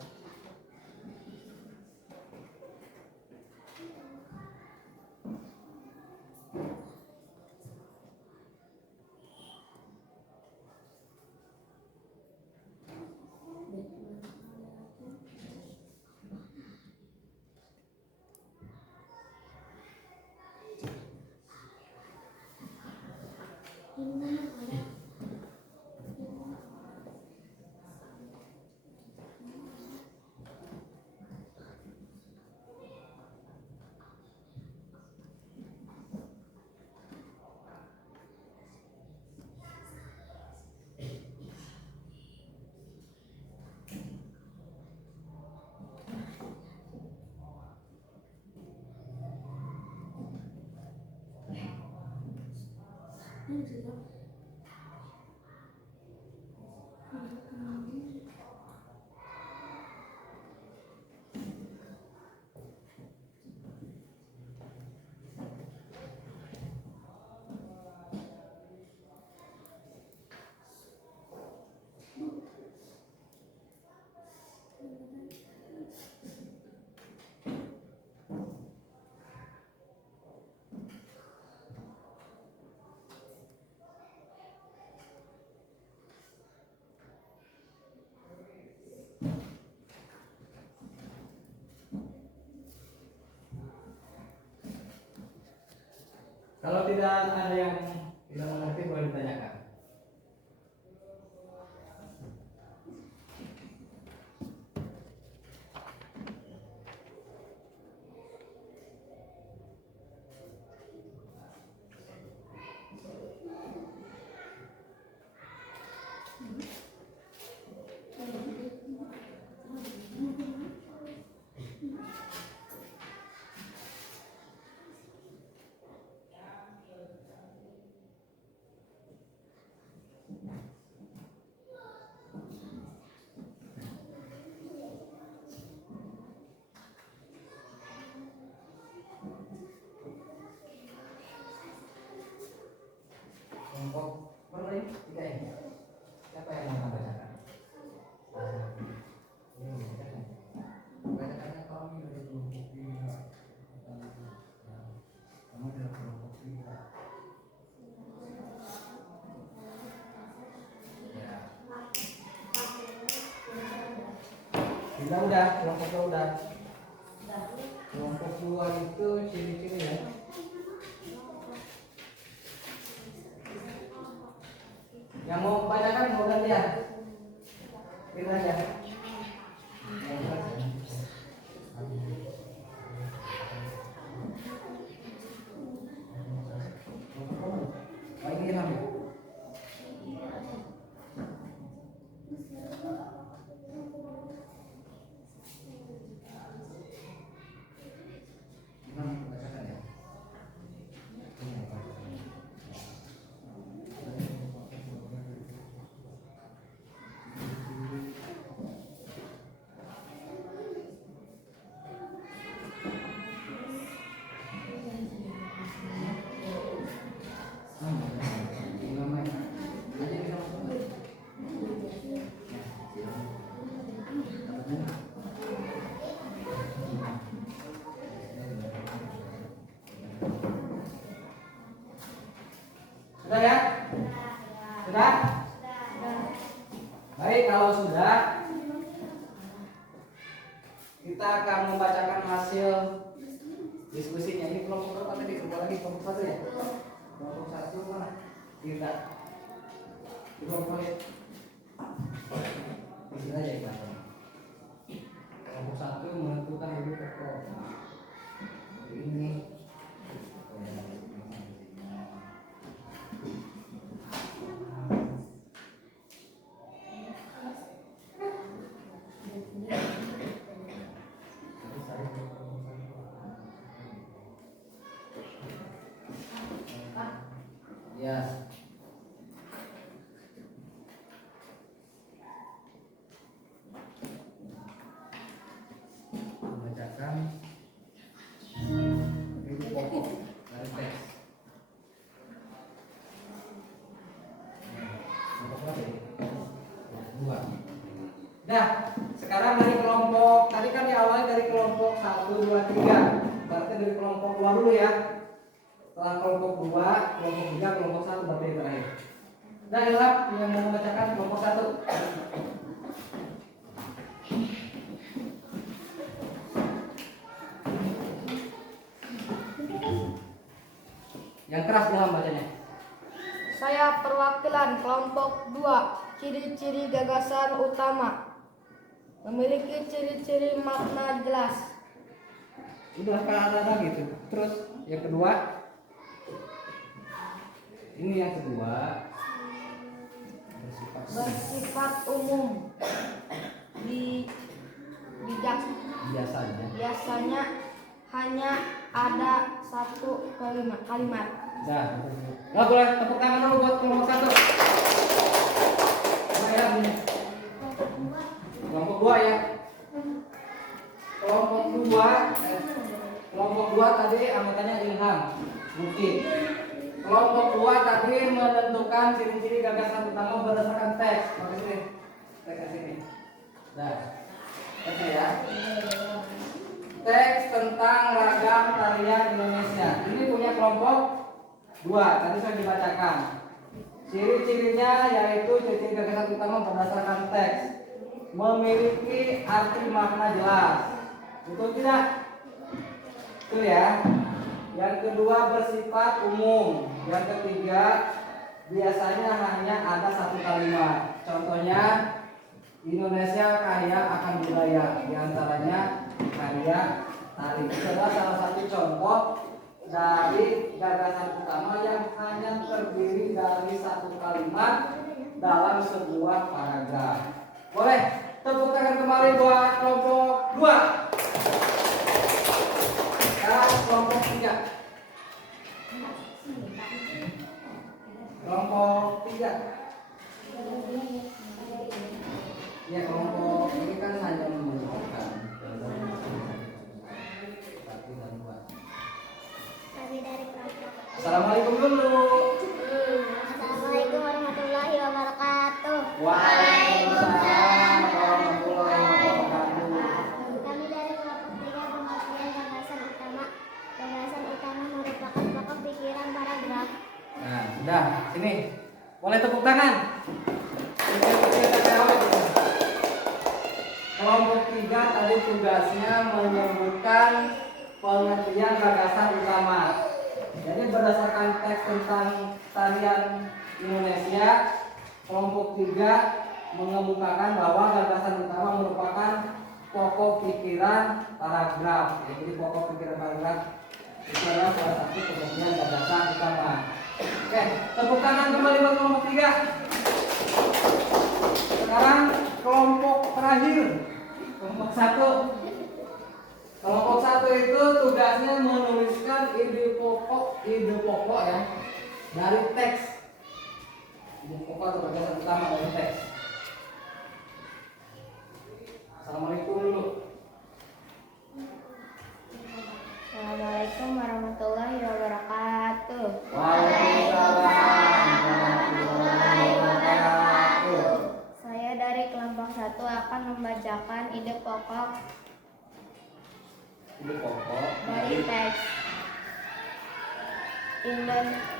Kalau tidak ada yang tidak mengerti boleh ditanyakan. Udah, kelompok udah. Kelompok 2 itu ciri-ciri ya. Yang mau bacakan mau gantian? Kita aja. Oh, ini Ilham ya? Ilham, bacakan ya? Sudah ya? Sudah? Baik, kalau sudah, kita akan membacakan hasil diskusinya. Ini kelompok berapa tadi? Kelompok lagi kelompok 1 ya? Kelompok 1 mana? Tidak. Kelompok ya? Di sini aja kita. Kelompok 1 menentukan dulu pokok. Ini. Ya. Membacakan ini pokok dari teks. Dua. Nah, sekarang dari kelompok tadi kan diawali dari kelompok 1, 2, 3. Berarti dari kelompok 2 dulu ya. Setelah kelompok 2, kelompok 3, kelompok 1 berarti yang terakhir. Nah, Ilham yang mau membacakan kelompok 1. Yang keras Ilham bacanya. Saya perwakilan kelompok 2. Ciri-ciri gagasan utama. Memiliki ciri-ciri makna jelas. Udah ada gitu. Terus yang kedua. Ini yang kedua. Bersifat umum. Biasanya hanya ada satu kalimat. Nah, boleh tepuk tangan dulu buat kelompok 1. Nah, ya, ini. Kelompok 2 ya. Kelompok 2 tadi anggotanya Ilham, Mungkin. Kelompok 2 tadi menentukan ciri-ciri gagasan utama berdasarkan teks. Pakai sini. Teks sini. Nah, teksnya ya. Teks tentang ragam tarian Indonesia. Ini punya kelompok 2. Tadi sudah dibacakan. Ciri-cirinya yaitu ciri-ciri gagasan utama berdasarkan teks. Memiliki arti makna jelas. Betul tidak? Betul ya. Yang kedua bersifat umum. Yang ketiga biasanya hanya ada satu kalimat. Contohnya Indonesia kaya akan budaya. Di antaranya karya tari. Itu adalah salah satu contoh dari gagasan utama yang hanya terdiri dari satu kalimat dalam sebuah paragraf. Boleh tepuk tangan kembali buat kelompok 2. Sekarang kelompok 3. Kelompok 3. Ya, kelompok ini kan hanya menunjukkan satu dan dua. Kami dari kelompok. Assalamualaikum dulu. Assalamualaikum warahmatullahi wabarakatuh. Waalaikumsalam warahmatullahi wabarakatuh. Kami dari kelompok 3 pengertian gagasan utama. Gagasan utama merupakan pokok pikiran paragraf. Nah, sudah. Sini. Boleh tepuk tangan. Kelompok 3 tugasnya menyebutkan pengertian gagasan utama. Jadi berdasarkan teks tentang tarian Indonesia, kelompok 3 mengemukakan bahwa gagasan utama merupakan pokok pikiran paragraf. Jadi pokok pikiran paragraf itu adalah salah satu pengertian gagasan utama. Oke, tepuk tangan kembali buat kelompok 3. Sekarang kelompok terakhir, kelompok 1. Kelompok 1 itu tugasnya menuliskan ide pokok ya dari teks. Ide pokok atau gagasan utama dari teks. Assalamualaikum dulu. Assalamualaikum warahmatullahi wabarakatuh. Waalaikumsalam warahmatullahi wabarakatuh. Saya dari kelompok 1 akan membacakan ide pokok Ide pokok dari teks.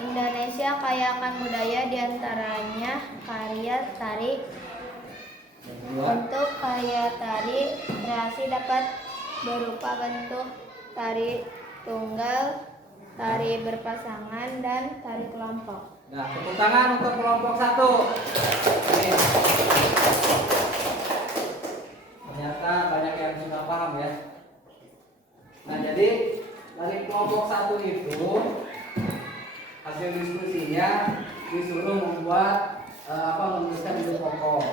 Indonesia kaya akan budaya, diantaranya karya tari. Untuk karya tari, kreasi dapat berupa bentuk tari tunggal, tari berpasangan, dan tari kelompok. Nah, tepuk tangan untuk kelompok 1. Nih. Ternyata banyak yang sudah paham ya. Nah, jadi dari kelompok 1 itu hasil diskusinya disuruh membuat menuliskan ide pokok.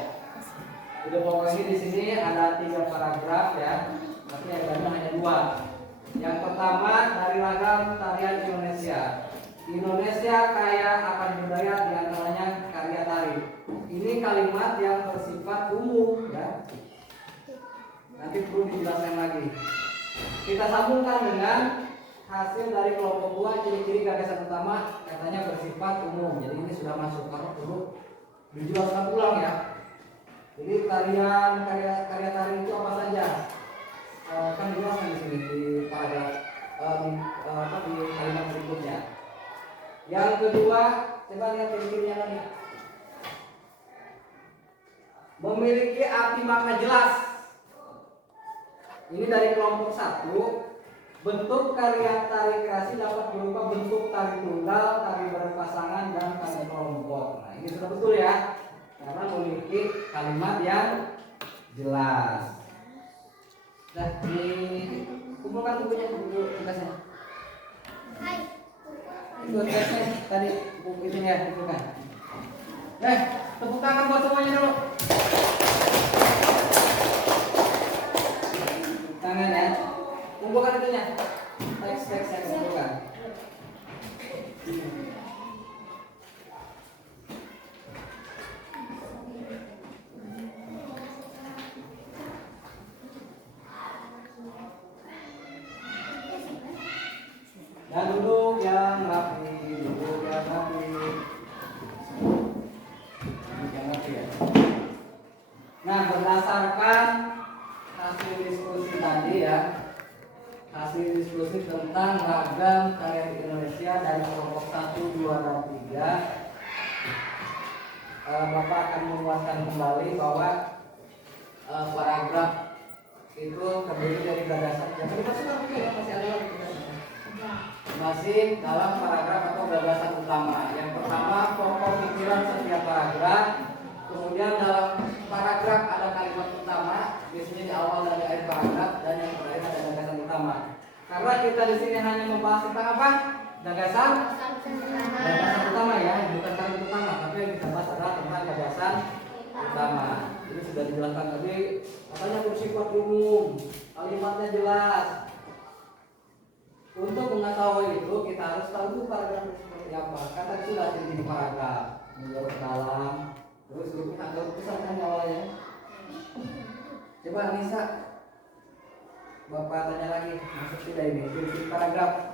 Ide pokok ini di sini ada 3 paragraf ya. Tapi yang hanya 2. Yang pertama dari ragam tarian Indonesia. Indonesia kaya akan budaya, diantaranya karya tari. Ini kalimat yang bersifat umum ya. Nanti perlu dijelaskan lagi. Kita sambungkan dengan hasil dari kelompok 2, ciri-ciri gagasan utama katanya bersifat umum. Jadi ini sudah masuk, karena perlu dijelaskan ulang ya. Jadi karya tari itu apa saja? Kan dijelaskan di sini di paragraf di kalimat berikutnya. Yang kedua, coba lihat ciri-cirinya lagi. Memiliki arti makna jelas. Ini dari kelompok 1. Bentuk karya tari kreasi dapat berupa bentuk tari tunggal, tari berpasangan, dan tari kelompok. Nah, ini sudah betul ya, karena memiliki kalimat yang jelas. Nah, dikumpulkan bukunya dulu tugasnya. Itu tugasnya tadi buku itu ya, kumpulkan. Tepuk tangan buat semuanya dulu. Tangan ya. Kumpulkan itunya. Teks yang kumpulkan. Dan duduk yang rapi, duduk yang rapi. Duduk yang rapi ya. Nah, berdasarkan hasil diskusi tadi ya, hasil diskusi tentang ragam karya Indonesia dari kelompok 1, 2, dan 3, Bapak akan menguatkan kembali bahwa paragraf itu terdiri dari gagasan. Yang tadi masih ada ya, masih ada lagi masih dalam paragraf atau gagasan utama. Yang pertama, pokok pikiran setiap paragraf. Kemudian dalam paragraf ada kalimat utama, biasanya di awal dari akhir paragraf, dan yang terakhir ada gagasan utama. Karena kita di sini hanya membahas tentang apa? Gagasan utama ya, bukan kalimat utama, tapi yang kita bahas adalah tentang gagasan utama. Ini sudah dijelaskan tadi, katanya bersifat umum, kalimatnya jelas. Untuk mengetahui itu kita harus tahu paragraf seperti apa. Kata sudah di paragraf, menurut ke dalam. Terus ada urusan kan awalnya. Coba Nisa, Bapak tanya lagi, masuk tidak ini? Ciri paragraf.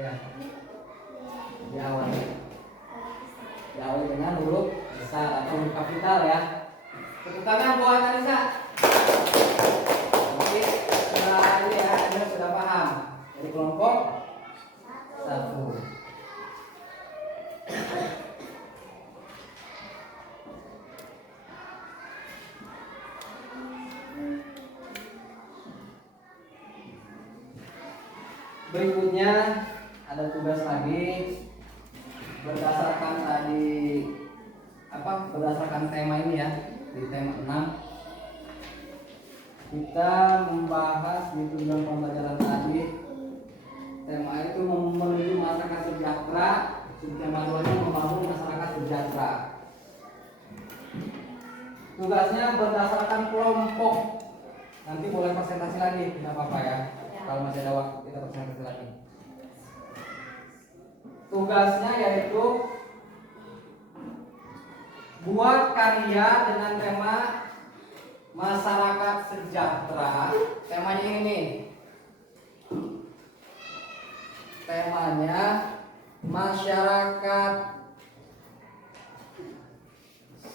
Ya. Diawali dengan huruf besar atau huruf kapital ya. Tepuk tangan buat Nisa. Oke, sudah ini ya, Anda sudah paham. Dari kelompok 1. Berikutnya ada tugas lagi berdasarkan tadi berdasarkan tema ini ya, di tema 6 kita membahas di tujuan pembelajaran tadi. Tema itu menuju masyarakat sejahtera, subtema 2 nya membangun masyarakat sejahtera. Tugasnya berdasarkan kelompok. Nanti boleh presentasi lagi, tidak apa-apa ya. Kalau masih ada waktu kita presentasi lagi. Tugasnya yaitu buat karya dengan tema masyarakat sejahtera. Temanya ini nih. Temanya masyarakat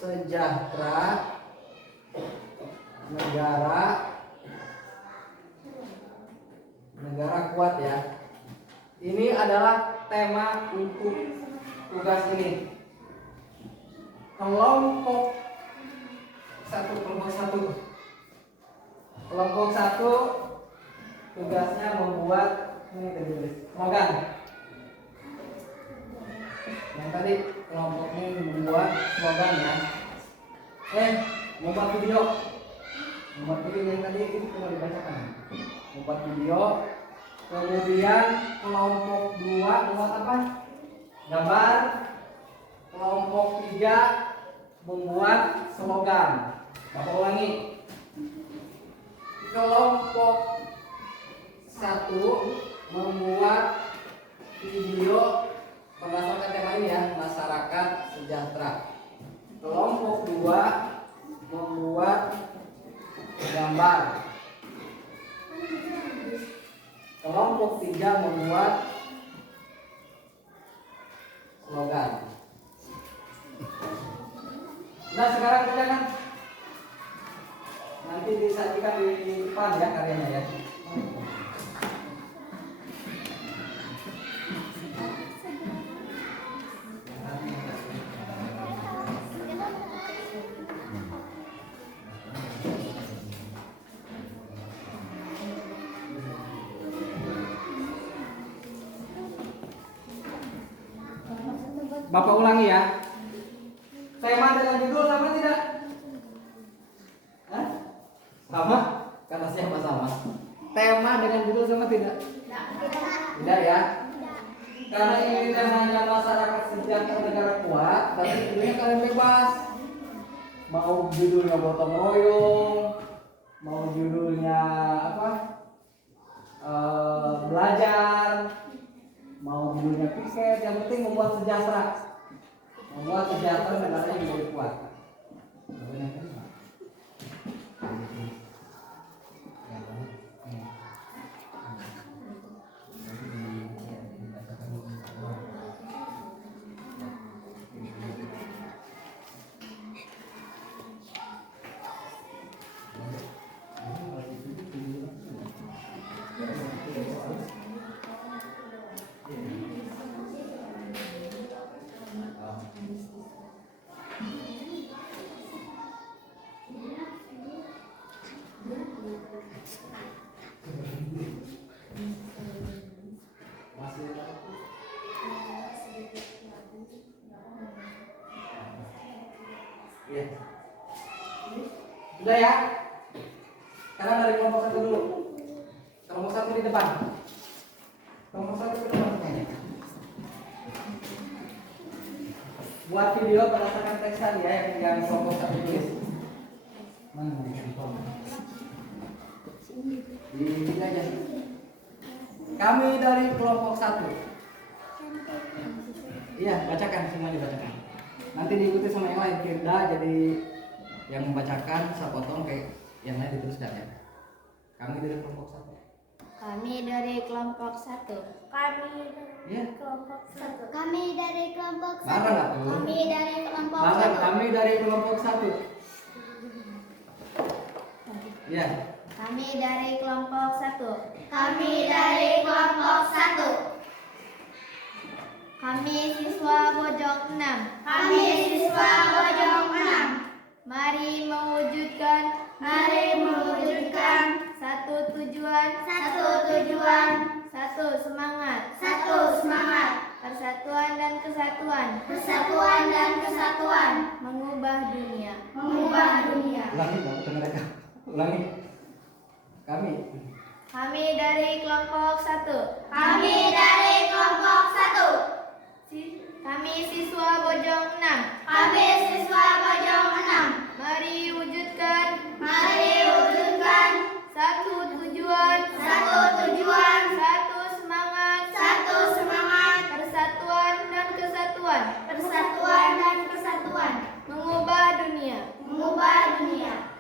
sejahtera negara kuat ya. Ini adalah tema untuk tugas ini. Kelompok 1 tugasnya membuat ini tertulis slogan. Yang tadi kelompoknya membuat slogan ya. Membuat video. Membuat video yang tadi itu cuma dibacakan. Membuat video. Kemudian kelompok 2 membuat apa? Gambar. Kelompok 3 membuat slogan. Bapak ulangi. Kelompok 1 membuat video berdasarkan tema ini ya, masyarakat sejahtera. Kelompok 2 membuat gambar. Kelompok 3 membuat slogan. Nah, sekarang kerjakan. Nanti disajikan di depan ya karyanya ya. Bapak ulangi ya. Tema dengan judul sama tidak? Hah? Sama? Kata siapa sama? Tema dengan judul sama tidak? Tidak ya. Karena ini temanya masyarakat sejahtera negara kuat, berarti judulnya kalian bebas. Mau judulnya gotong royong, mau judulnya apa? Belajar, mau judulnya piket, yang penting membuat sejahtera. Membuat sejahtera negara yang lebih kuat. Ya. Sudah ya? Sekarang dari kelompok 1 dulu. Kelompok 1 di depan. Kelompok 1 ke depan semuanya. Buat video berdasarkan teks tadi ya yang kelompok 1 tulis. Mana di sini aja. Kami dari kelompok 1. Iya, bacakan semuanya bacakan. Nanti diikuti sama yang lain. Firda jadi yang membacakan, saya potong kayak yang lain diteruskan ya. Kami dari kelompok 1. Kami dari kelompok 1. Iya. Kelompok 1. Kami dari kelompok 1. Bareng nggak tuh? Kami dari kelompok Bareng, 1. kami dari kelompok 1. Iya. Kami dari kelompok 1. Kami dari kelompok 1. Kami siswa Pojok 6. Kami siswa Pojok 6. Mari mewujudkan Mari mewujudkan satu tujuan, satu tujuan, satu Mengubah dunia. Ulangi, bapak mereka. Ulangi. Kami. Kami dari kelompok 1. Kami dari kelompok 1. Kami siswa Bojong 6. Kami siswa Bojong 6. Mari wujudkan satu tujuan, satu tujuan, satu semangat, satu semangat, persatuan dan kesatuan, persatuan dan kesatuan, mengubah dunia. mengubah dunia.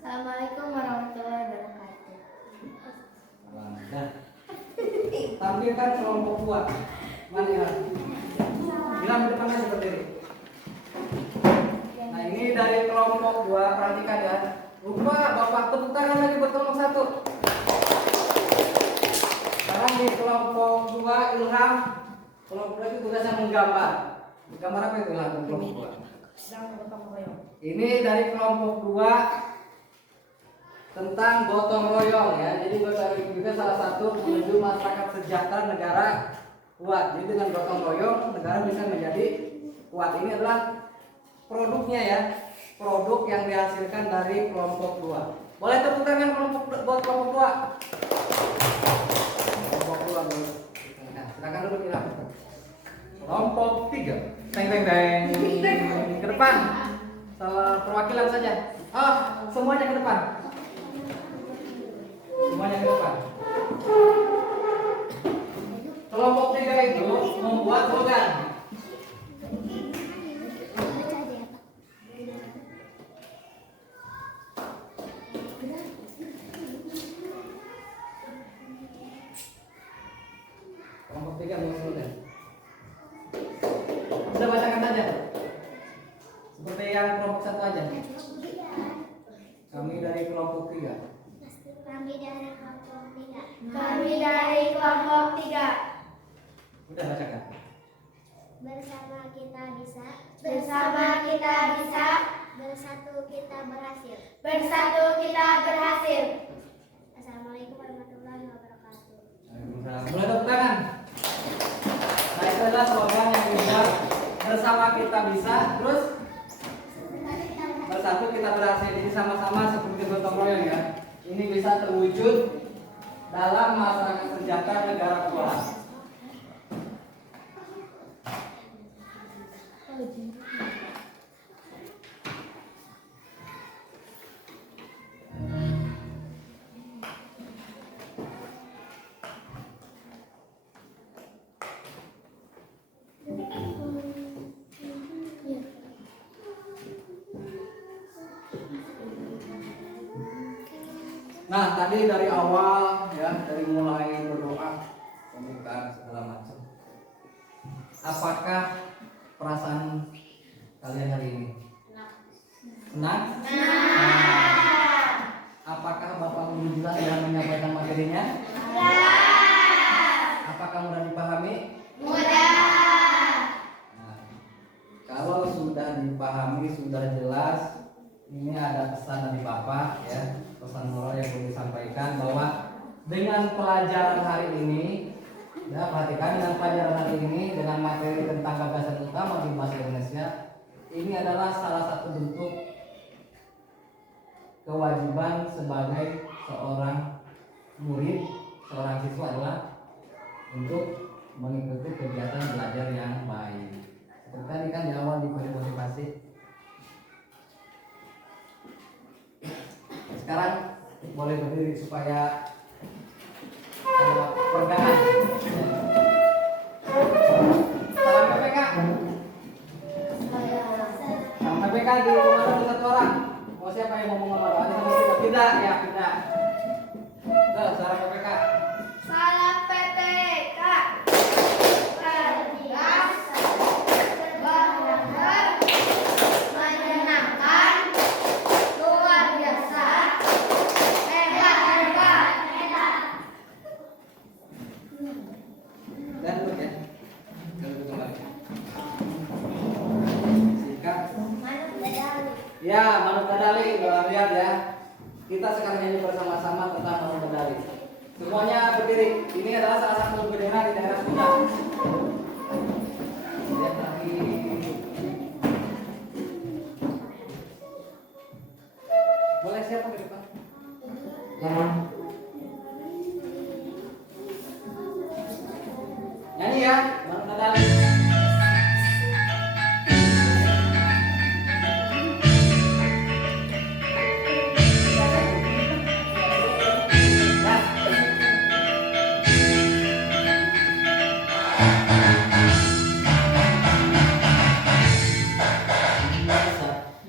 Assalamualaikum warahmatullahi wabarakatuh. Nah, tampilkan kelompok 2. Mana ya? Bilang di depannya seperti ini. Nah, ini dari kelompok 2, perhatikan ya. Lupa bapak tepuk tangan lagi buat kelompok 1. Sekarang di kelompok 2 Ilham. Kelompok 2 itu tugasnya menggambar. Gambar apa itu Ilham? Kelompok 2. Ini dari kelompok 2 tentang gotong royong ya. Jadi gotong royong juga salah satu menuju masyarakat sejahtera negara kuat. Jadi dengan gotong royong negara bisa menjadi kuat. Ini adalah produknya ya. Produk yang dihasilkan dari kelompok 2. Boleh tepuk tangan kelompok buat kelompok 2. Kelompok 2 boleh. Nah, silakan duduk Ilham. Kelompok 3. Teng teng teng. Ke depan. Salah perwakilan saja. Oh, semuanya ke depan. Semuanya ke depan. Kelompok 3 itu membuat slogan. Kelompok 3 membuat slogan. Sudah bacakan saja. Seperti yang kelompok 1 aja. Kami dari kelompok 3. Kami dari kelompok 3. Kami dari kelompok 3. Udah bacakan. Bersama kita bisa, Bersama kita bisa, bersatu kita berhasil. bersatu kita berhasil. Assalamualaikum warahmatullahi wabarakatuh. Waalaikumsalam. Boleh tepuk tangan. Nah, itu adalah slogan yang dibuat bersama kita bisa, terus bersatu kita berhasil. Ini sama-sama seperti gotong royong ya. Ini bisa terwujud dalam masyarakat sejahtera negara kuat. Nah, tadi dari awal ya, dari mulai berdoa, pembukaan segala macam. Apakah perasaan kalian hari ini? Senang? Apakah Bapak Guru jelas dalam menyampaikan materinya? Apakah mudah dipahami? Nah, kalau sudah dipahami, sudah jelas, ini ada pesan dari Bapak ya, pesan moral yang perlu disampaikan bahwa dengan pelajaran hari ini, ya perhatikan dengan pelajaran hari ini dengan materi tentang gagasan utama di bahasa Indonesia, ini adalah salah satu bentuk kewajiban sebagai seorang murid, seorang siswa adalah untuk mengikuti kegiatan belajar yang baik. Seperti tadi kan di awal diberi motivasi. Sekarang boleh berdiri supaya ada pegangan. Salam PPK. Salam PPK di rumah satu orang. Mau siapa yang mau ngomong apa? Tidak ya, tidak. Salam PPK. Salam PPK. Cerdas, benar, menyenangkan, luar biasa, hebat. Dan duduk ya. Dan duduk kembali. Sikat. Ya, Manuk Dadali, lihat ya. Kita sekarang nyanyi bersama-sama tentang Manuk Dadali. Semuanya berdiri. Ini adalah salah satu bendera di daerah Sunda. Lihat lagi. siapa ke depan? Jangan. Nyanyi ya, baru nadali.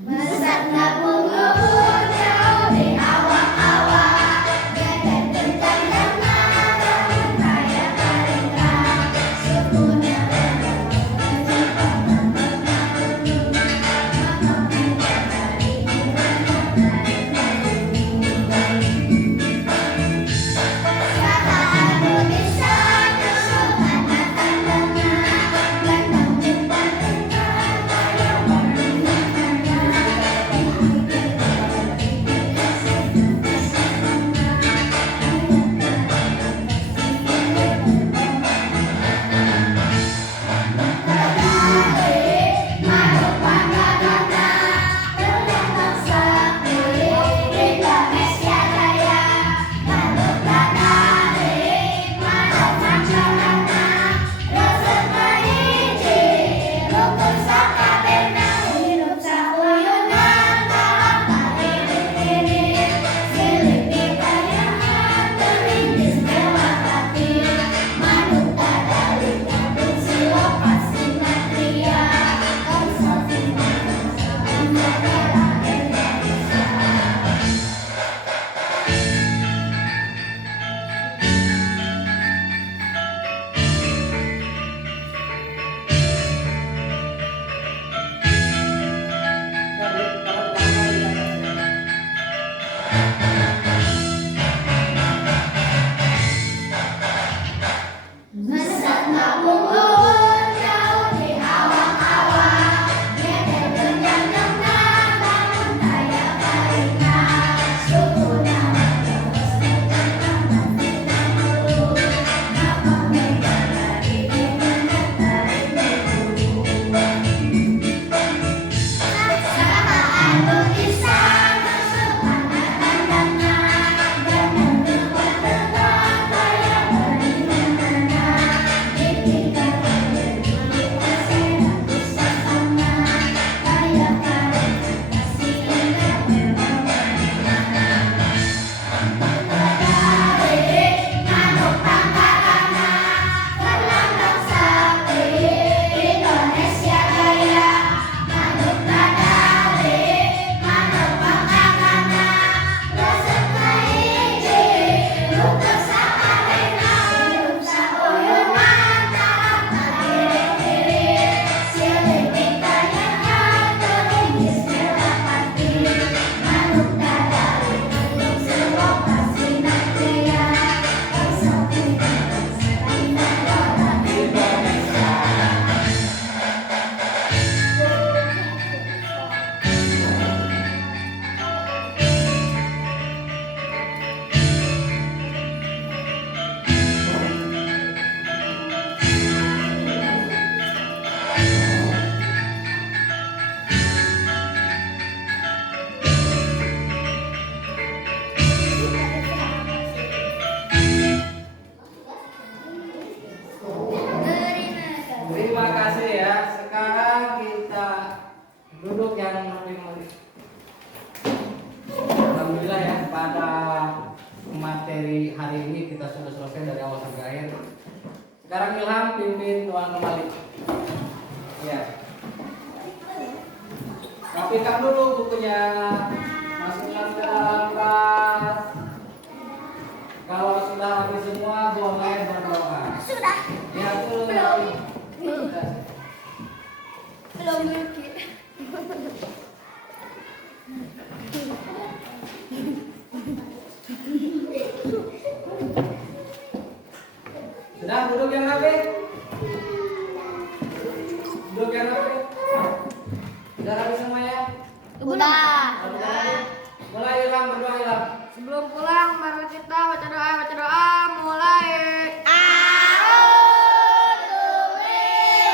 Besar nabung luhur jauh di awak-awak, gedet kencang dan marah raya karindang, sukunya Besar nabung luhur jauh di awak-awak, gedet kencang dan marah raya karindang, sukunya Indonesia Raya, manuk dadali, manuk pangangana, resepna hiji, lukeur sakarena, hirup sauyunan, tahap kadiri-diri, silih ditanyakan, keringis melapati, manuk dadali, hirup selokasina jaya, bersatu Terima kasih ya. Sekarang kita duduk yang lebih. Alhamdulillah ya, pada materi hari ini kita sudah selesai dari awal sampai akhir. Sekarang Ilham pimpin tuan kembali. Ya. Rapikan dulu bukunya. Masukkan ke dalam tas. Kalau sudah habis semua boleh berdoa. Sudah. Ya, belum. Belum mungkin. Sudah duduk yang rapi. Duduk yang rapi. Sudah rapi semua ya? Udah. Mulai Ilham, berdoa Ilham. Sebelum pulang mari kita baca doa mulai. A'udzu billahi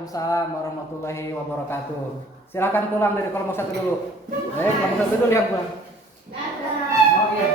Waalaikumsalam warahmatullahi wabarakatuh. Silakan pulang dari kelompok 1 dulu. Kelompok 1 dulu yang pulang. Oh iya.